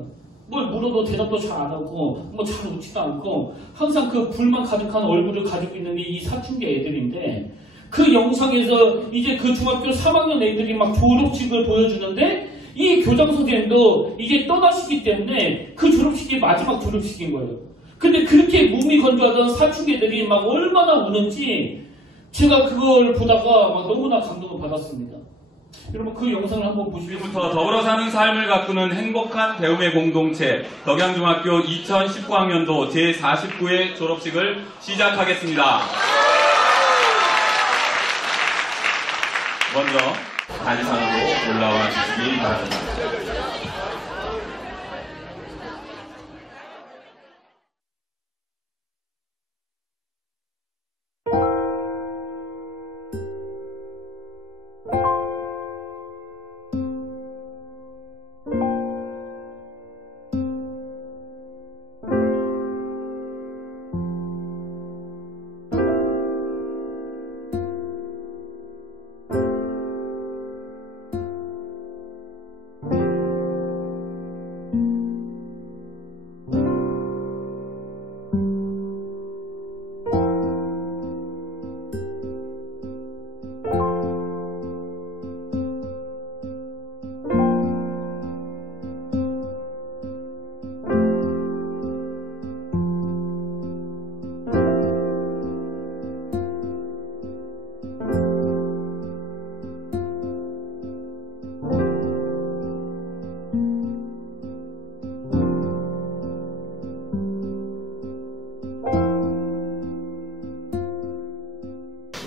뭘 물어도 대답도 잘 안 하고 뭐 잘 웃지도 않고 항상 그 불만 가득한 얼굴을 가지고 있는 이 사춘기 애들인데, 그 영상에서 이제 그 중학교 3학년 애들이 막 졸업식을 보여주는데, 이 교장 선생님도 이제 떠나시기 때문에 그 졸업식이 마지막 졸업식인 거예요. 근데 그렇게 무미건조하던 사춘기 애들이 막 얼마나 우는지 제가 그걸 보다가 막 너무나 감동을 받았습니다. 여러분 그 영상을 한번 보시면, 지금부터 더불어 사는 삶을 가꾸는 행복한 배움의 공동체 덕양중학교 2019학년도 제49회 졸업식을 시작하겠습니다. 먼저 단상으로 올라와 주시기 바랍니다.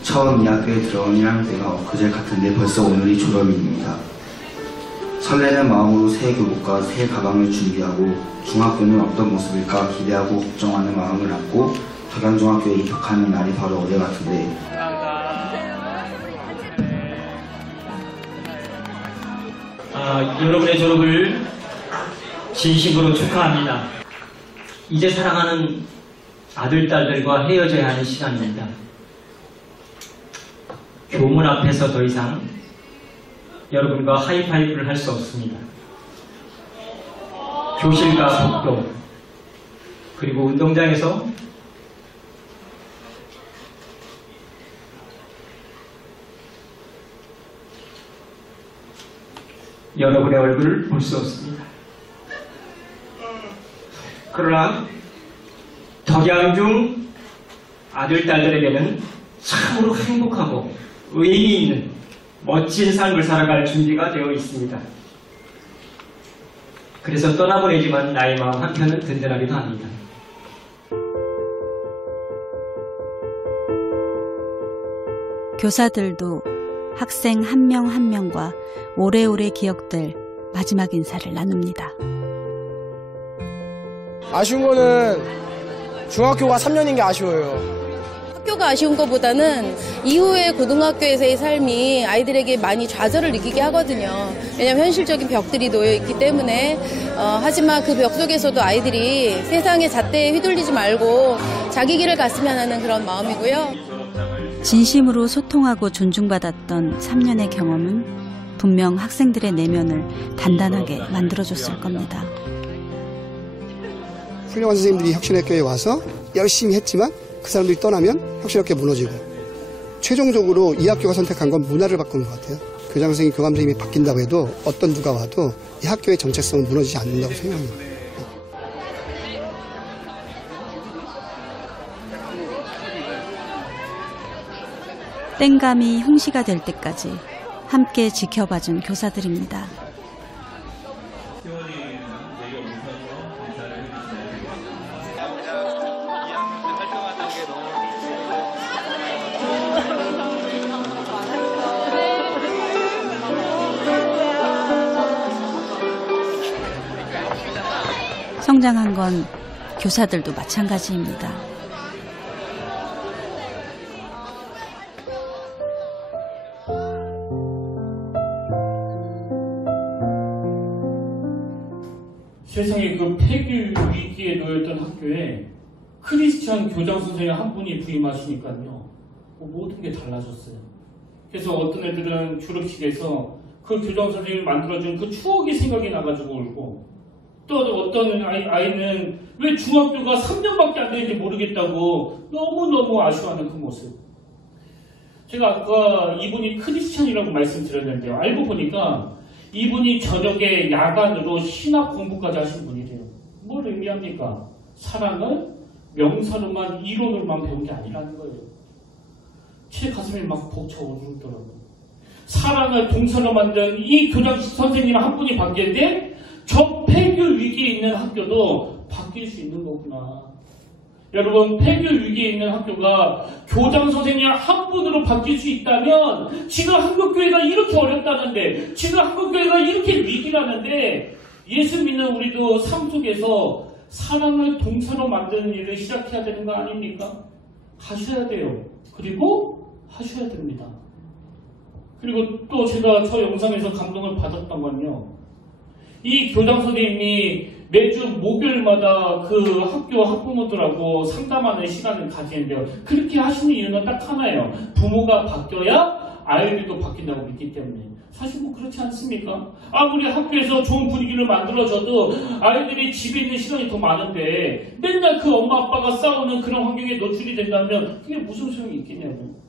처음 이 학교에 들어온 1학년 때가 엊그제 같은데 벌써 오늘이 졸업일입니다. 설레는 마음으로 새 교복과 새 가방을 준비하고 중학교는 어떤 모습일까 기대하고 걱정하는 마음을 안고 덕양중학교에 입학하는 날이 바로 어제 같은데, 여러분의 졸업을 진심으로 축하합니다. 이제 사랑하는 아들, 딸들과 헤어져야 하는 시간입니다. 교문 앞에서 더 이상 여러분과 하이파이브를 할 수 없습니다. 교실과 복도, 그리고 운동장에서 여러분의 얼굴을 볼 수 없습니다. 그러나 덕양중 아들, 딸들에게는 참으로 행복하고 의미 있는 멋진 삶을 살아갈 준비가 되어 있습니다. 그래서 떠나보내지만 나의 마음 한편은 든든하기도 합니다. 교사들도 학생 한 명 한 명과 오래오래 기억될 마지막 인사를 나눕니다. 아쉬운 거는 중학교가 3년인 게 아쉬워요. 학교가 아쉬운 것보다는 이후에 고등학교에서의 삶이 아이들에게 많이 좌절을 느끼게 하거든요. 왜냐하면 현실적인 벽들이 놓여 있기 때문에 하지만 그 벽 속에서도 아이들이 세상의 잣대에 휘둘리지 말고 자기 길을 갔으면 하는 그런 마음이고요. 진심으로 소통하고 존중받았던 3년의 경험은 분명 학생들의 내면을 단단하게 만들어줬을 겁니다. 훌륭한 선생님들이 혁신학교에 와서 열심히 했지만 그 사람들이 떠나면 혁신학교가 무너지고, 최종적으로 이 학교가 선택한 건 문화를 바꾸는 것 같아요. 교장 선생님, 교감 선생님이 바뀐다고 해도 어떤 누가 와도 이 학교의 정체성은 무너지지 않는다고 생각합니다. 땡감이 홍시가 될 때까지 함께 지켜봐준 교사들입니다. 성장한 건 교사들도 마찬가지입니다. 세상에 그 폐교 위기에 놓였던 학교에 크리스찬 교장 선생님 한 분이 부임하시니까요, 모든 게 달라졌어요. 그래서 어떤 애들은 졸업식에서 그 교장 선생님이 만들어준 그 추억이 생각이 나가지고 울고, 또 어떤 아이는 왜 중학교가 3년밖에 안 되는지 모르겠다고 너무너무 아쉬워하는 그 모습. 제가 아까 이분이 크리스찬이라고 말씀드렸는데요, 알고 보니까 이분이 저녁에 야간으로 신학 공부까지 하신 분이래요. 뭘 의미합니까? 사랑은 명사로만, 이론으로만 배운 게 아니라는 거예요. 제 가슴이 막 벅차 오르더라고요. 사랑을 동사로 만든 이 교장 선생님 한 분이 바뀌는데 저 폐교 위기에 있는 학교도 바뀔 수 있는 거구나. 여러분, 폐교 위기에 있는 학교가 교장 선생님 한 분으로 바뀔 수 있다면, 지금 한국교회가 이렇게 어렵다는데, 지금 한국교회가 이렇게 위기라는데, 예수 믿는 우리도 삶 속에서 사랑을 동사로 만드는 일을 시작해야 되는 거 아닙니까? 하셔야 돼요. 그리고 하셔야 됩니다. 그리고 또 제가 저 영상에서 감동을 받았던 건요, 이 교장 선생님이 매주 목요일마다 그 학교 학부모들하고 상담하는 시간을 가지는데요, 그렇게 하시는 이유는 딱 하나예요. 부모가 바뀌어야 아이들도 바뀐다고 믿기 때문에. 사실 뭐 그렇지 않습니까? 아무리 학교에서 좋은 분위기를 만들어줘도 아이들이 집에 있는 시간이 더 많은데 맨날 그 엄마 아빠가 싸우는 그런 환경에 노출이 된다면 그게 무슨 소용이 있겠냐고요.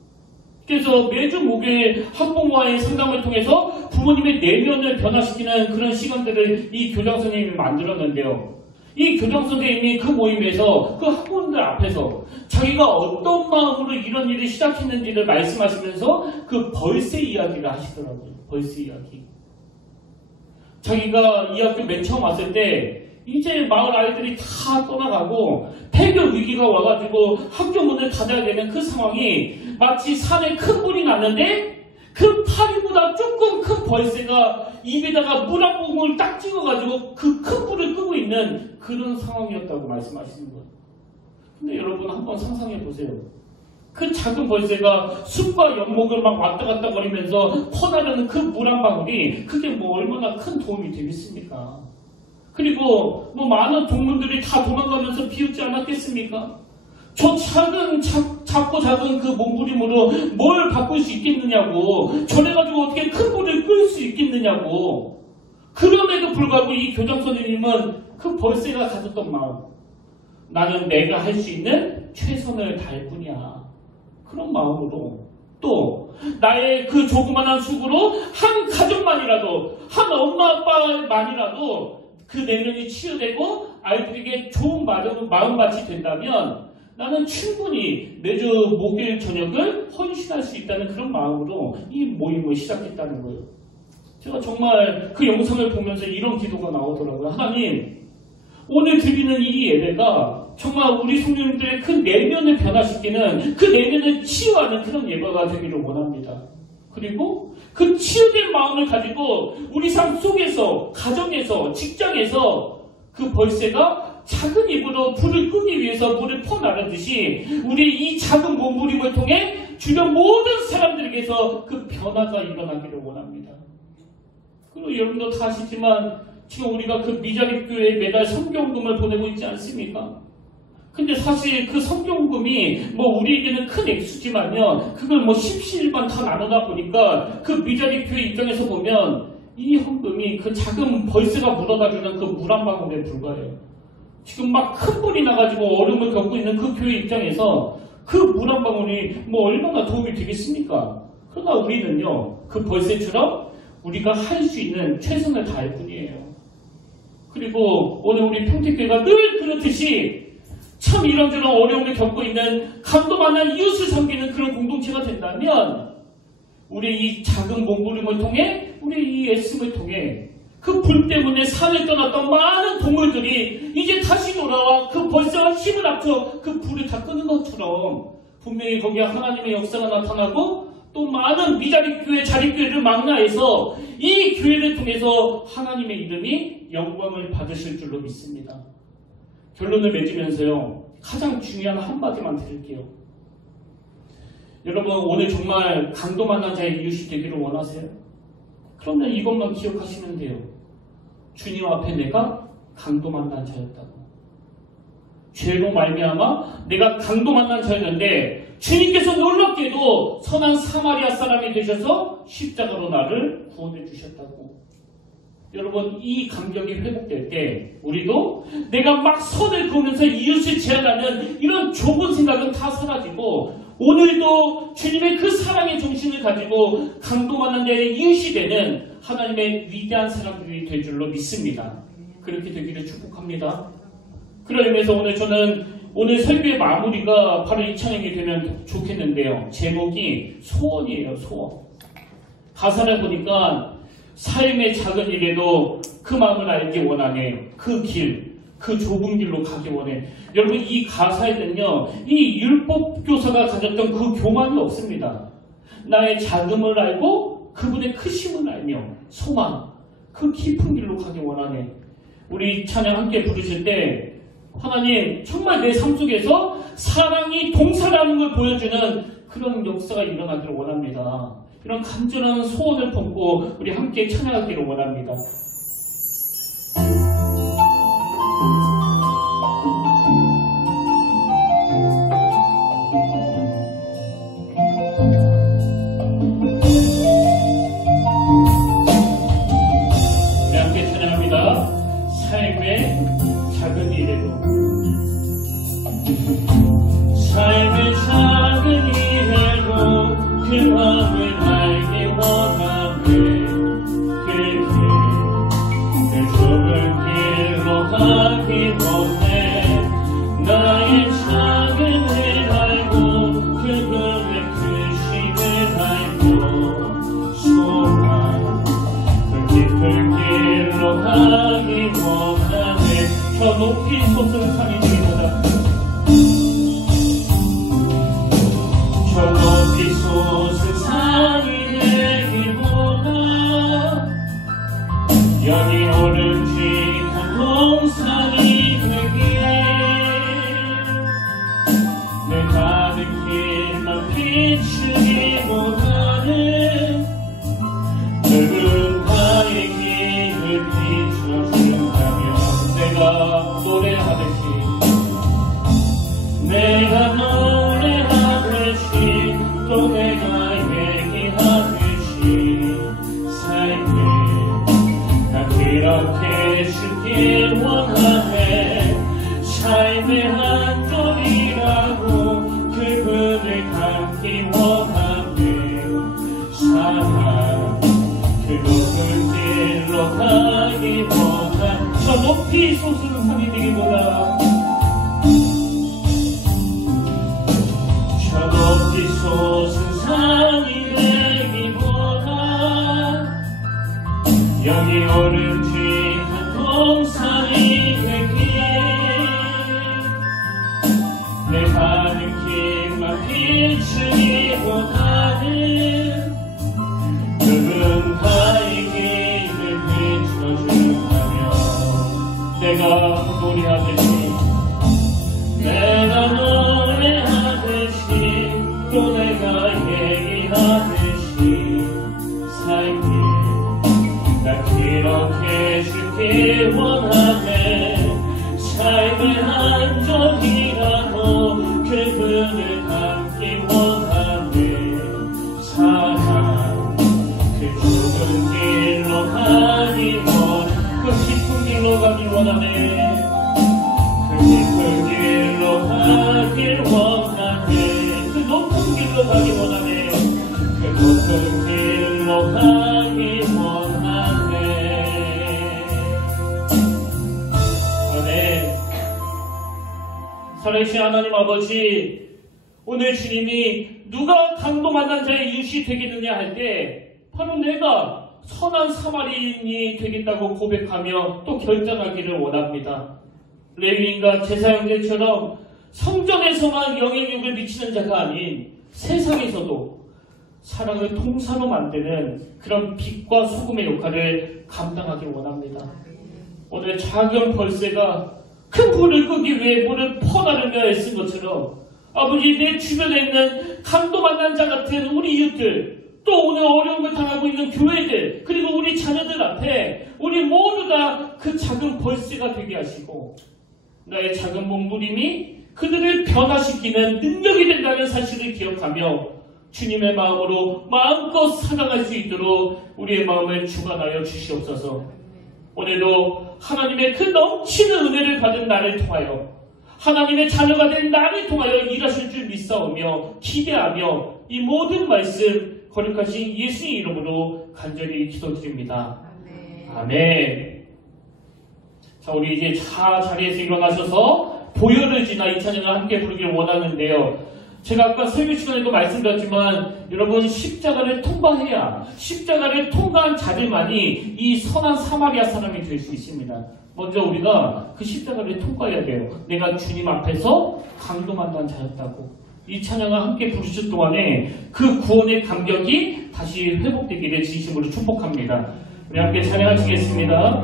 그래서 매주 목요일 학부모와의 상담을 통해서 부모님의 내면을 변화시키는 그런 시간들을 이 교장 선생님이 만들었는데요, 이 교장 선생님이 그 모임에서 그 학부모들 앞에서 자기가 어떤 마음으로 이런 일을 시작했는지를 말씀하시면서 그 벌새 이야기를 하시더라고요. 벌새 이야기. 자기가 이 학교 맨 처음 왔을 때 이제 마을 아이들이 다 떠나가고 폐교 위기가 와가지고 학교 문을 닫아야 되는 그 상황이 마치 산에 큰 불이 났는데 그 파리보다 조금 큰 벌새가 입에다가 물 한 모금을 딱 찍어가지고 그 큰 불을 끄고 있는 그런 상황이었다고 말씀하시는 거예요. 근데 여러분 한번 상상해 보세요. 그 작은 벌새가 숲과 연목을 막 왔다 갔다 거리면서 퍼나르는 그 물 한 방울이 그게 뭐 얼마나 큰 도움이 되겠습니까? 그리고 뭐 많은 동물들이 다 도망가면서 비웃지 않았겠습니까? 저 작고 작은 그 몸부림으로 뭘 바꿀 수 있겠느냐고, 저래가지고 어떻게 큰 불을 끌 수 있겠느냐고. 그럼에도 불구하고 이 교장 선생님은 그 벌새가 가졌던 마음, 나는 내가 할 수 있는 최선을 다할 뿐이야, 그런 마음으로, 또 나의 그 조그만한 수고로 한 가족만이라도, 한 엄마 아빠만이라도 그 내면이 치유되고 아이들에게 좋은 마음밭이 된다면 나는 충분히 매주 목요일 저녁을 헌신할 수 있다는 그런 마음으로 이 모임을 시작했다는 거예요. 제가 정말 그 영상을 보면서 이런 기도가 나오더라고요. 하나님, 오늘 드리는 이 예배가 정말 우리 성도님들의 그 내면을 변화시키는, 그 내면을 치유하는 그런 예배가 되기를 원합니다. 그리고 그 치유된 마음을 가지고 우리 삶 속에서, 가정에서, 직장에서 그 벌새가 작은 입으로 불을 끄기 위해서 물을 퍼나르듯이 우리 이 작은 몸부림을 통해 주변 모든 사람들에게서 그 변화가 일어나기를 원합니다. 그리고 여러분도 다 아시지만 지금 우리가 그 미자립 교회에 매달 성경금을 보내고 있지 않습니까? 근데 사실 그 성경금이 뭐 우리에게는 큰 액수지만요, 그걸 뭐 십시일반 다 나누다 보니까 그 미자립 교회 입장에서 보면 이 헌금이 그 작은 벌새가 묻어다주는 그 물 한 방울에 불과해요. 지금 막 큰 불이 나가지고 얼음을 겪고 있는 그 교회 입장에서 그 물 한 방울이 뭐 얼마나 도움이 되겠습니까? 그러나 우리는요, 그 벌새처럼 우리가 할 수 있는 최선을 다할 뿐이에요. 그리고 오늘 우리 평택교회가 늘 그렇듯이 참 이런저런 어려움을 겪고 있는 감동하는 이웃을 섬기는 그런 공동체가 된다면 우리 이 작은 몸부림을 통해, 우리 이 애씀을 통해 그 불 때문에 산을 떠났던 많은 동물들이 이제 다시 돌아와 그 벌새와 힘을 합쳐 그 불을 다 끄는 것처럼 분명히 거기에 하나님의 역사가 나타나고 또 많은 미자립 교회, 자립교회를 망라해서 이 교회를 통해서 하나님의 이름이 영광을 받으실 줄로 믿습니다. 결론을 맺으면서요, 가장 중요한 한마디만 드릴게요. 여러분, 오늘 정말 강도 만난 자의 이웃이 되기를 원하세요? 그러면 이것만 기억하시면 돼요. 주님 앞에 내가 강도 만난 자였다고. 죄로 말미암아 내가 강도 만난 자였는데 주님께서 놀랍게도 선한 사마리아 사람이 되셔서 십자가로 나를 구원해 주셨다고. 여러분, 이 감격이 회복될 때 우리도 내가 막 선을 그으면서 이웃을 제한하는 이런 좁은 생각은 다 사라지고 오늘도 주님의 그 사랑의 정신을 가지고 강도 만난 자의 이웃이 되는 하나님의 위대한 사람들이 될 줄로 믿습니다. 그렇게 되기를 축복합니다. 그런 의미에서 오늘 저는 오늘 설교의 마무리가 바로 이 찬양이 되면 좋겠는데요. 제목이 소원이에요. 소원. 가사를 보니까 삶의 작은 일에도 그 마음을 알기 원하네. 그 길, 그 좁은 길로 가기 원해. 여러분, 이 가사에는요, 이 율법교사가 가졌던 그 교만이 없습니다. 나의 작음을 알고 그분의 크심을 알며 소망, 그 깊은 길로 가기 원하네. 우리 찬양 함께 부르실 때 하나님, 정말 내 삶 속에서 사랑이 동사라는 걸 보여주는 그런 역사가 일어나기를 원합니다. 이런 간절한 소원을 품고 우리 함께 찬양하기를 원합니다. 우리 함께 찬양합니다. 삶의 작은 일에도, 삶의 작은 일에도 그 마음을 알기 원하네. 그 좁은 길로 가기 원해. 나의 작은 일 알고 그분의 크심을 알고 소망, 그 깊은 길로 가기 원하네. 저 높이 솟은 산이 되기보다, 저 높이 솟은 산이 되기보다 여기 오름직한 동산이 되길, 내 가는 길만 비추기보다는 누군가의 길을 비춰준다면 내가 노래하듯이, 내가 노래하듯이 또 내가 얘기하듯이 삶을 나 그렇게 주길 원하네. 삶의 한 절이라고 그분을 갖기 원하네. 사랑 그 높은 길로 가기 원하네. 저 높이 솟는 산이 되기보다, 저 높이 솟은 산이 되기보다 여기 오름직한 동산이 되길, 길만 비추기보다는 누군가의 길을 비춰준다면 내가 노래하듯이 내가 노래하듯이 또 내가 얘기하듯이 삶이 나 기록해 주길 원하네. 삶의 한 점이라도 그분을 닮기 원하네. 사랑 그 좁은 길로 가기 그 깊은 길로 가길 원하네. 그 깊은 길로 가길 원하네. 그 높은 길로 가길 원하네. 그 높은 길로 가길 원하네. 아멘. 살아계신 하나님 아버지, 오늘 주님이 누가 강도 만난 자의 이웃이 되겠느냐 할 때 바로 내가 선한 사마리인이 되겠다고 고백하며 또 결정하기를 원합니다. 레위인과 제사 형제처럼 성전에서만 영향력을 미치는 자가 아닌 세상에서도 사랑을 통사로 만드는 그런 빛과 소금의 역할을 감당하길 원합니다. 오늘 작은 벌새가 큰 불을 끄기 위해 물을 퍼나르며 애쓴 것처럼 아버지, 내 주변에 있는 강도 만난 자 같은 우리 이웃들, 또 오늘 어려움을 당하고 있는 교회들, 그리고 우리 자녀들 앞에 우리 모두 다 그 작은 벌새가 되게 하시고 나의 작은 몸부림이 그들을 변화시키는 능력이 된다는 사실을 기억하며 주님의 마음으로 마음껏 사랑할 수 있도록 우리의 마음을 주관하여 주시옵소서. 오늘도 하나님의 그 넘치는 은혜를 받은 나를 통하여 하나님의 자녀가 된 나를 통하여 일하실 줄 믿사오며 기대하며 이 모든 말씀 거룩하신 예수의 이름으로 간절히 기도드립니다. 아멘. 자, 우리 이제 자리에서 일어나셔서 보혈을 지나 이 찬양을 함께 부르길 원하는데요. 제가 아까 설교 시간에도 말씀드렸지만 여러분, 십자가를 통과해야, 십자가를 통과한 자들만이 이 선한 사마리아 사람이 될 수 있습니다. 먼저 우리가 그 십자가를 통과해야 돼요. 내가 주님 앞에서 강도 만난 자였다고. 이 찬양을 함께 부르실 동안에 그 구원의 감격이 다시 회복되기를 진심으로 축복합니다. 우리 함께 찬양하시겠습니다.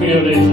주여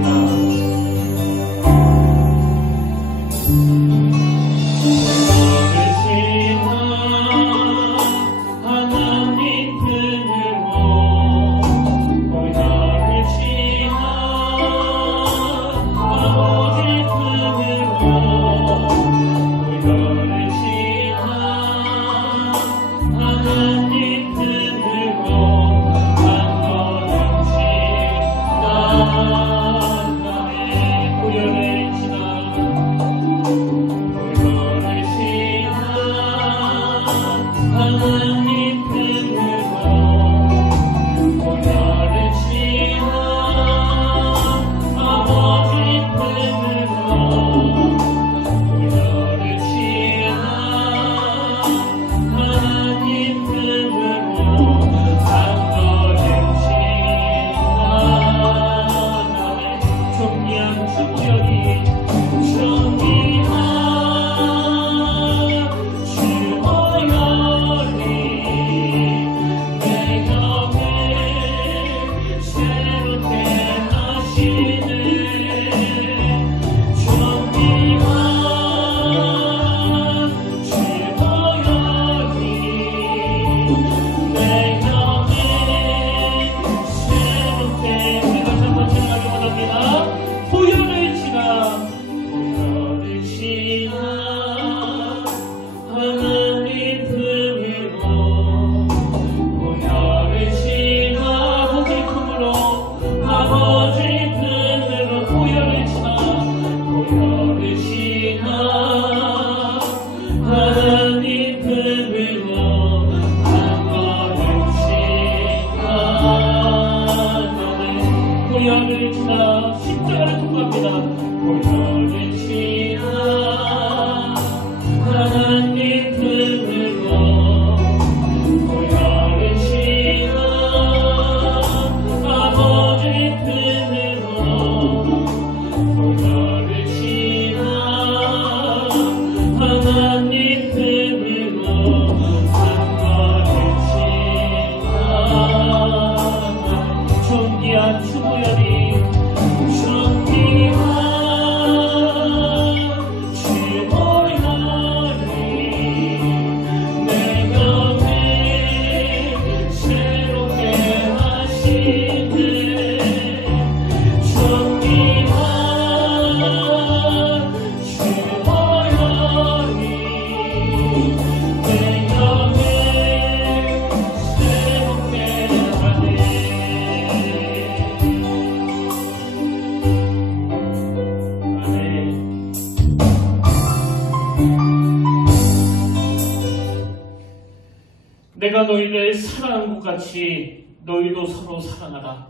내가 너희를 사랑한 것 같이 너희도 서로 사랑하라.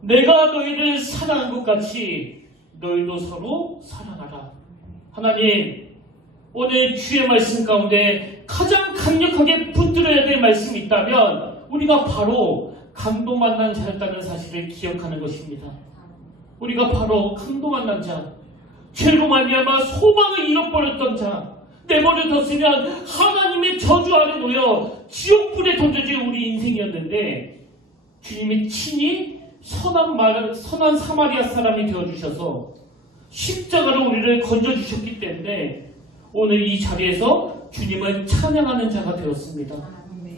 내가 너희를 사랑한 것 같이 너희도 서로 사랑하라. 하나님, 오늘 주의 말씀 가운데 가장 강력하게 붙들어야 될 말씀이 있다면 우리가 바로 강도 만난 자였다는 사실을 기억하는 것입니다. 우리가 바로 강도 만난 자, 죄로 말미암아 소망을 잃어버렸던 자, 내버려뒀으면 하나님의 저주 아래 놓여 지옥불에 던져질 우리 인생이었는데 주님이 친히 선한 사마리아 사람이 되어주셔서 십자가로 우리를 건져주셨기 때문에 오늘 이 자리에서 주님을 찬양하는 자가 되었습니다.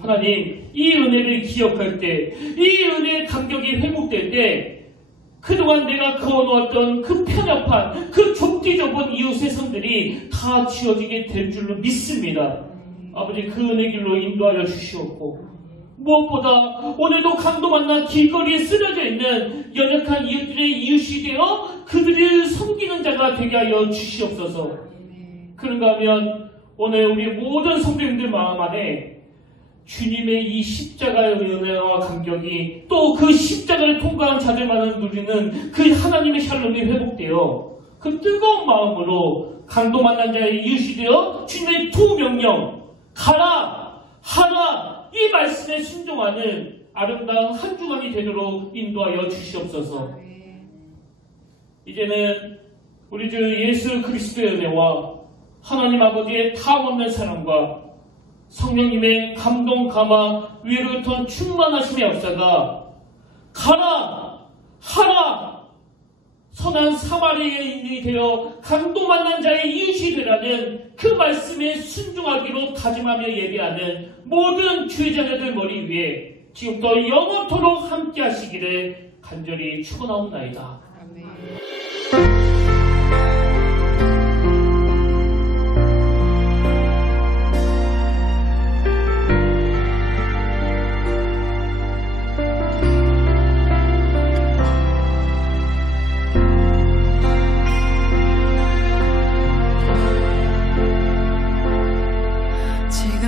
하나님, 이 은혜를 기억할 때, 이 은혜의 감격이 회복될 때 그동안 내가 그어놓았던 그 편협한, 그 좁디 좁은 이웃의 성들이 다 지어지게 될 줄로 믿습니다. 아버지, 그 은혜 길로 인도하여 주시옵고 무엇보다 오늘도 강도 만나 길거리에 쓰러져 있는 연약한 이웃들의 이웃이 되어 그들을 섬기는 자가 되게 하여 주시옵소서. 그런가 하면 오늘 우리 모든 성도님들 마음 안에 주님의 이 십자가의 은혜와 감격이 또 그 십자가를 통과한 자들만을 누리는 그 하나님의 샬롬이 회복되어 그 뜨거운 마음으로 강도 만난 자의 이웃이 되어 주님의 두 명령, 가라, 하라, 이 말씀에 순종하는 아름다운 한 주간이 되도록 인도하여 주시옵소서. 이제는 우리 주 예수 그리스도의 은혜와 하나님 아버지의 타원된 사랑과 성령님의 감동, 감화, 위로부터 충만하심의 역사가 가라, 하라, 선한 사마리아인이 되어 강도 만난 자의 이웃이 되라는 그 말씀에 순종하기로 다짐하며 예배하는 모든 주의 자녀들 머리 위에 지금부터 영원토록 함께 하시기를 간절히 축원하옵나이다. 아멘.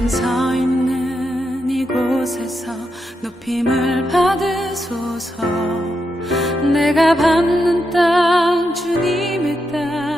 서 있는 이곳에서 높임을 받으소서. 내가 밟는 땅 주님의 땅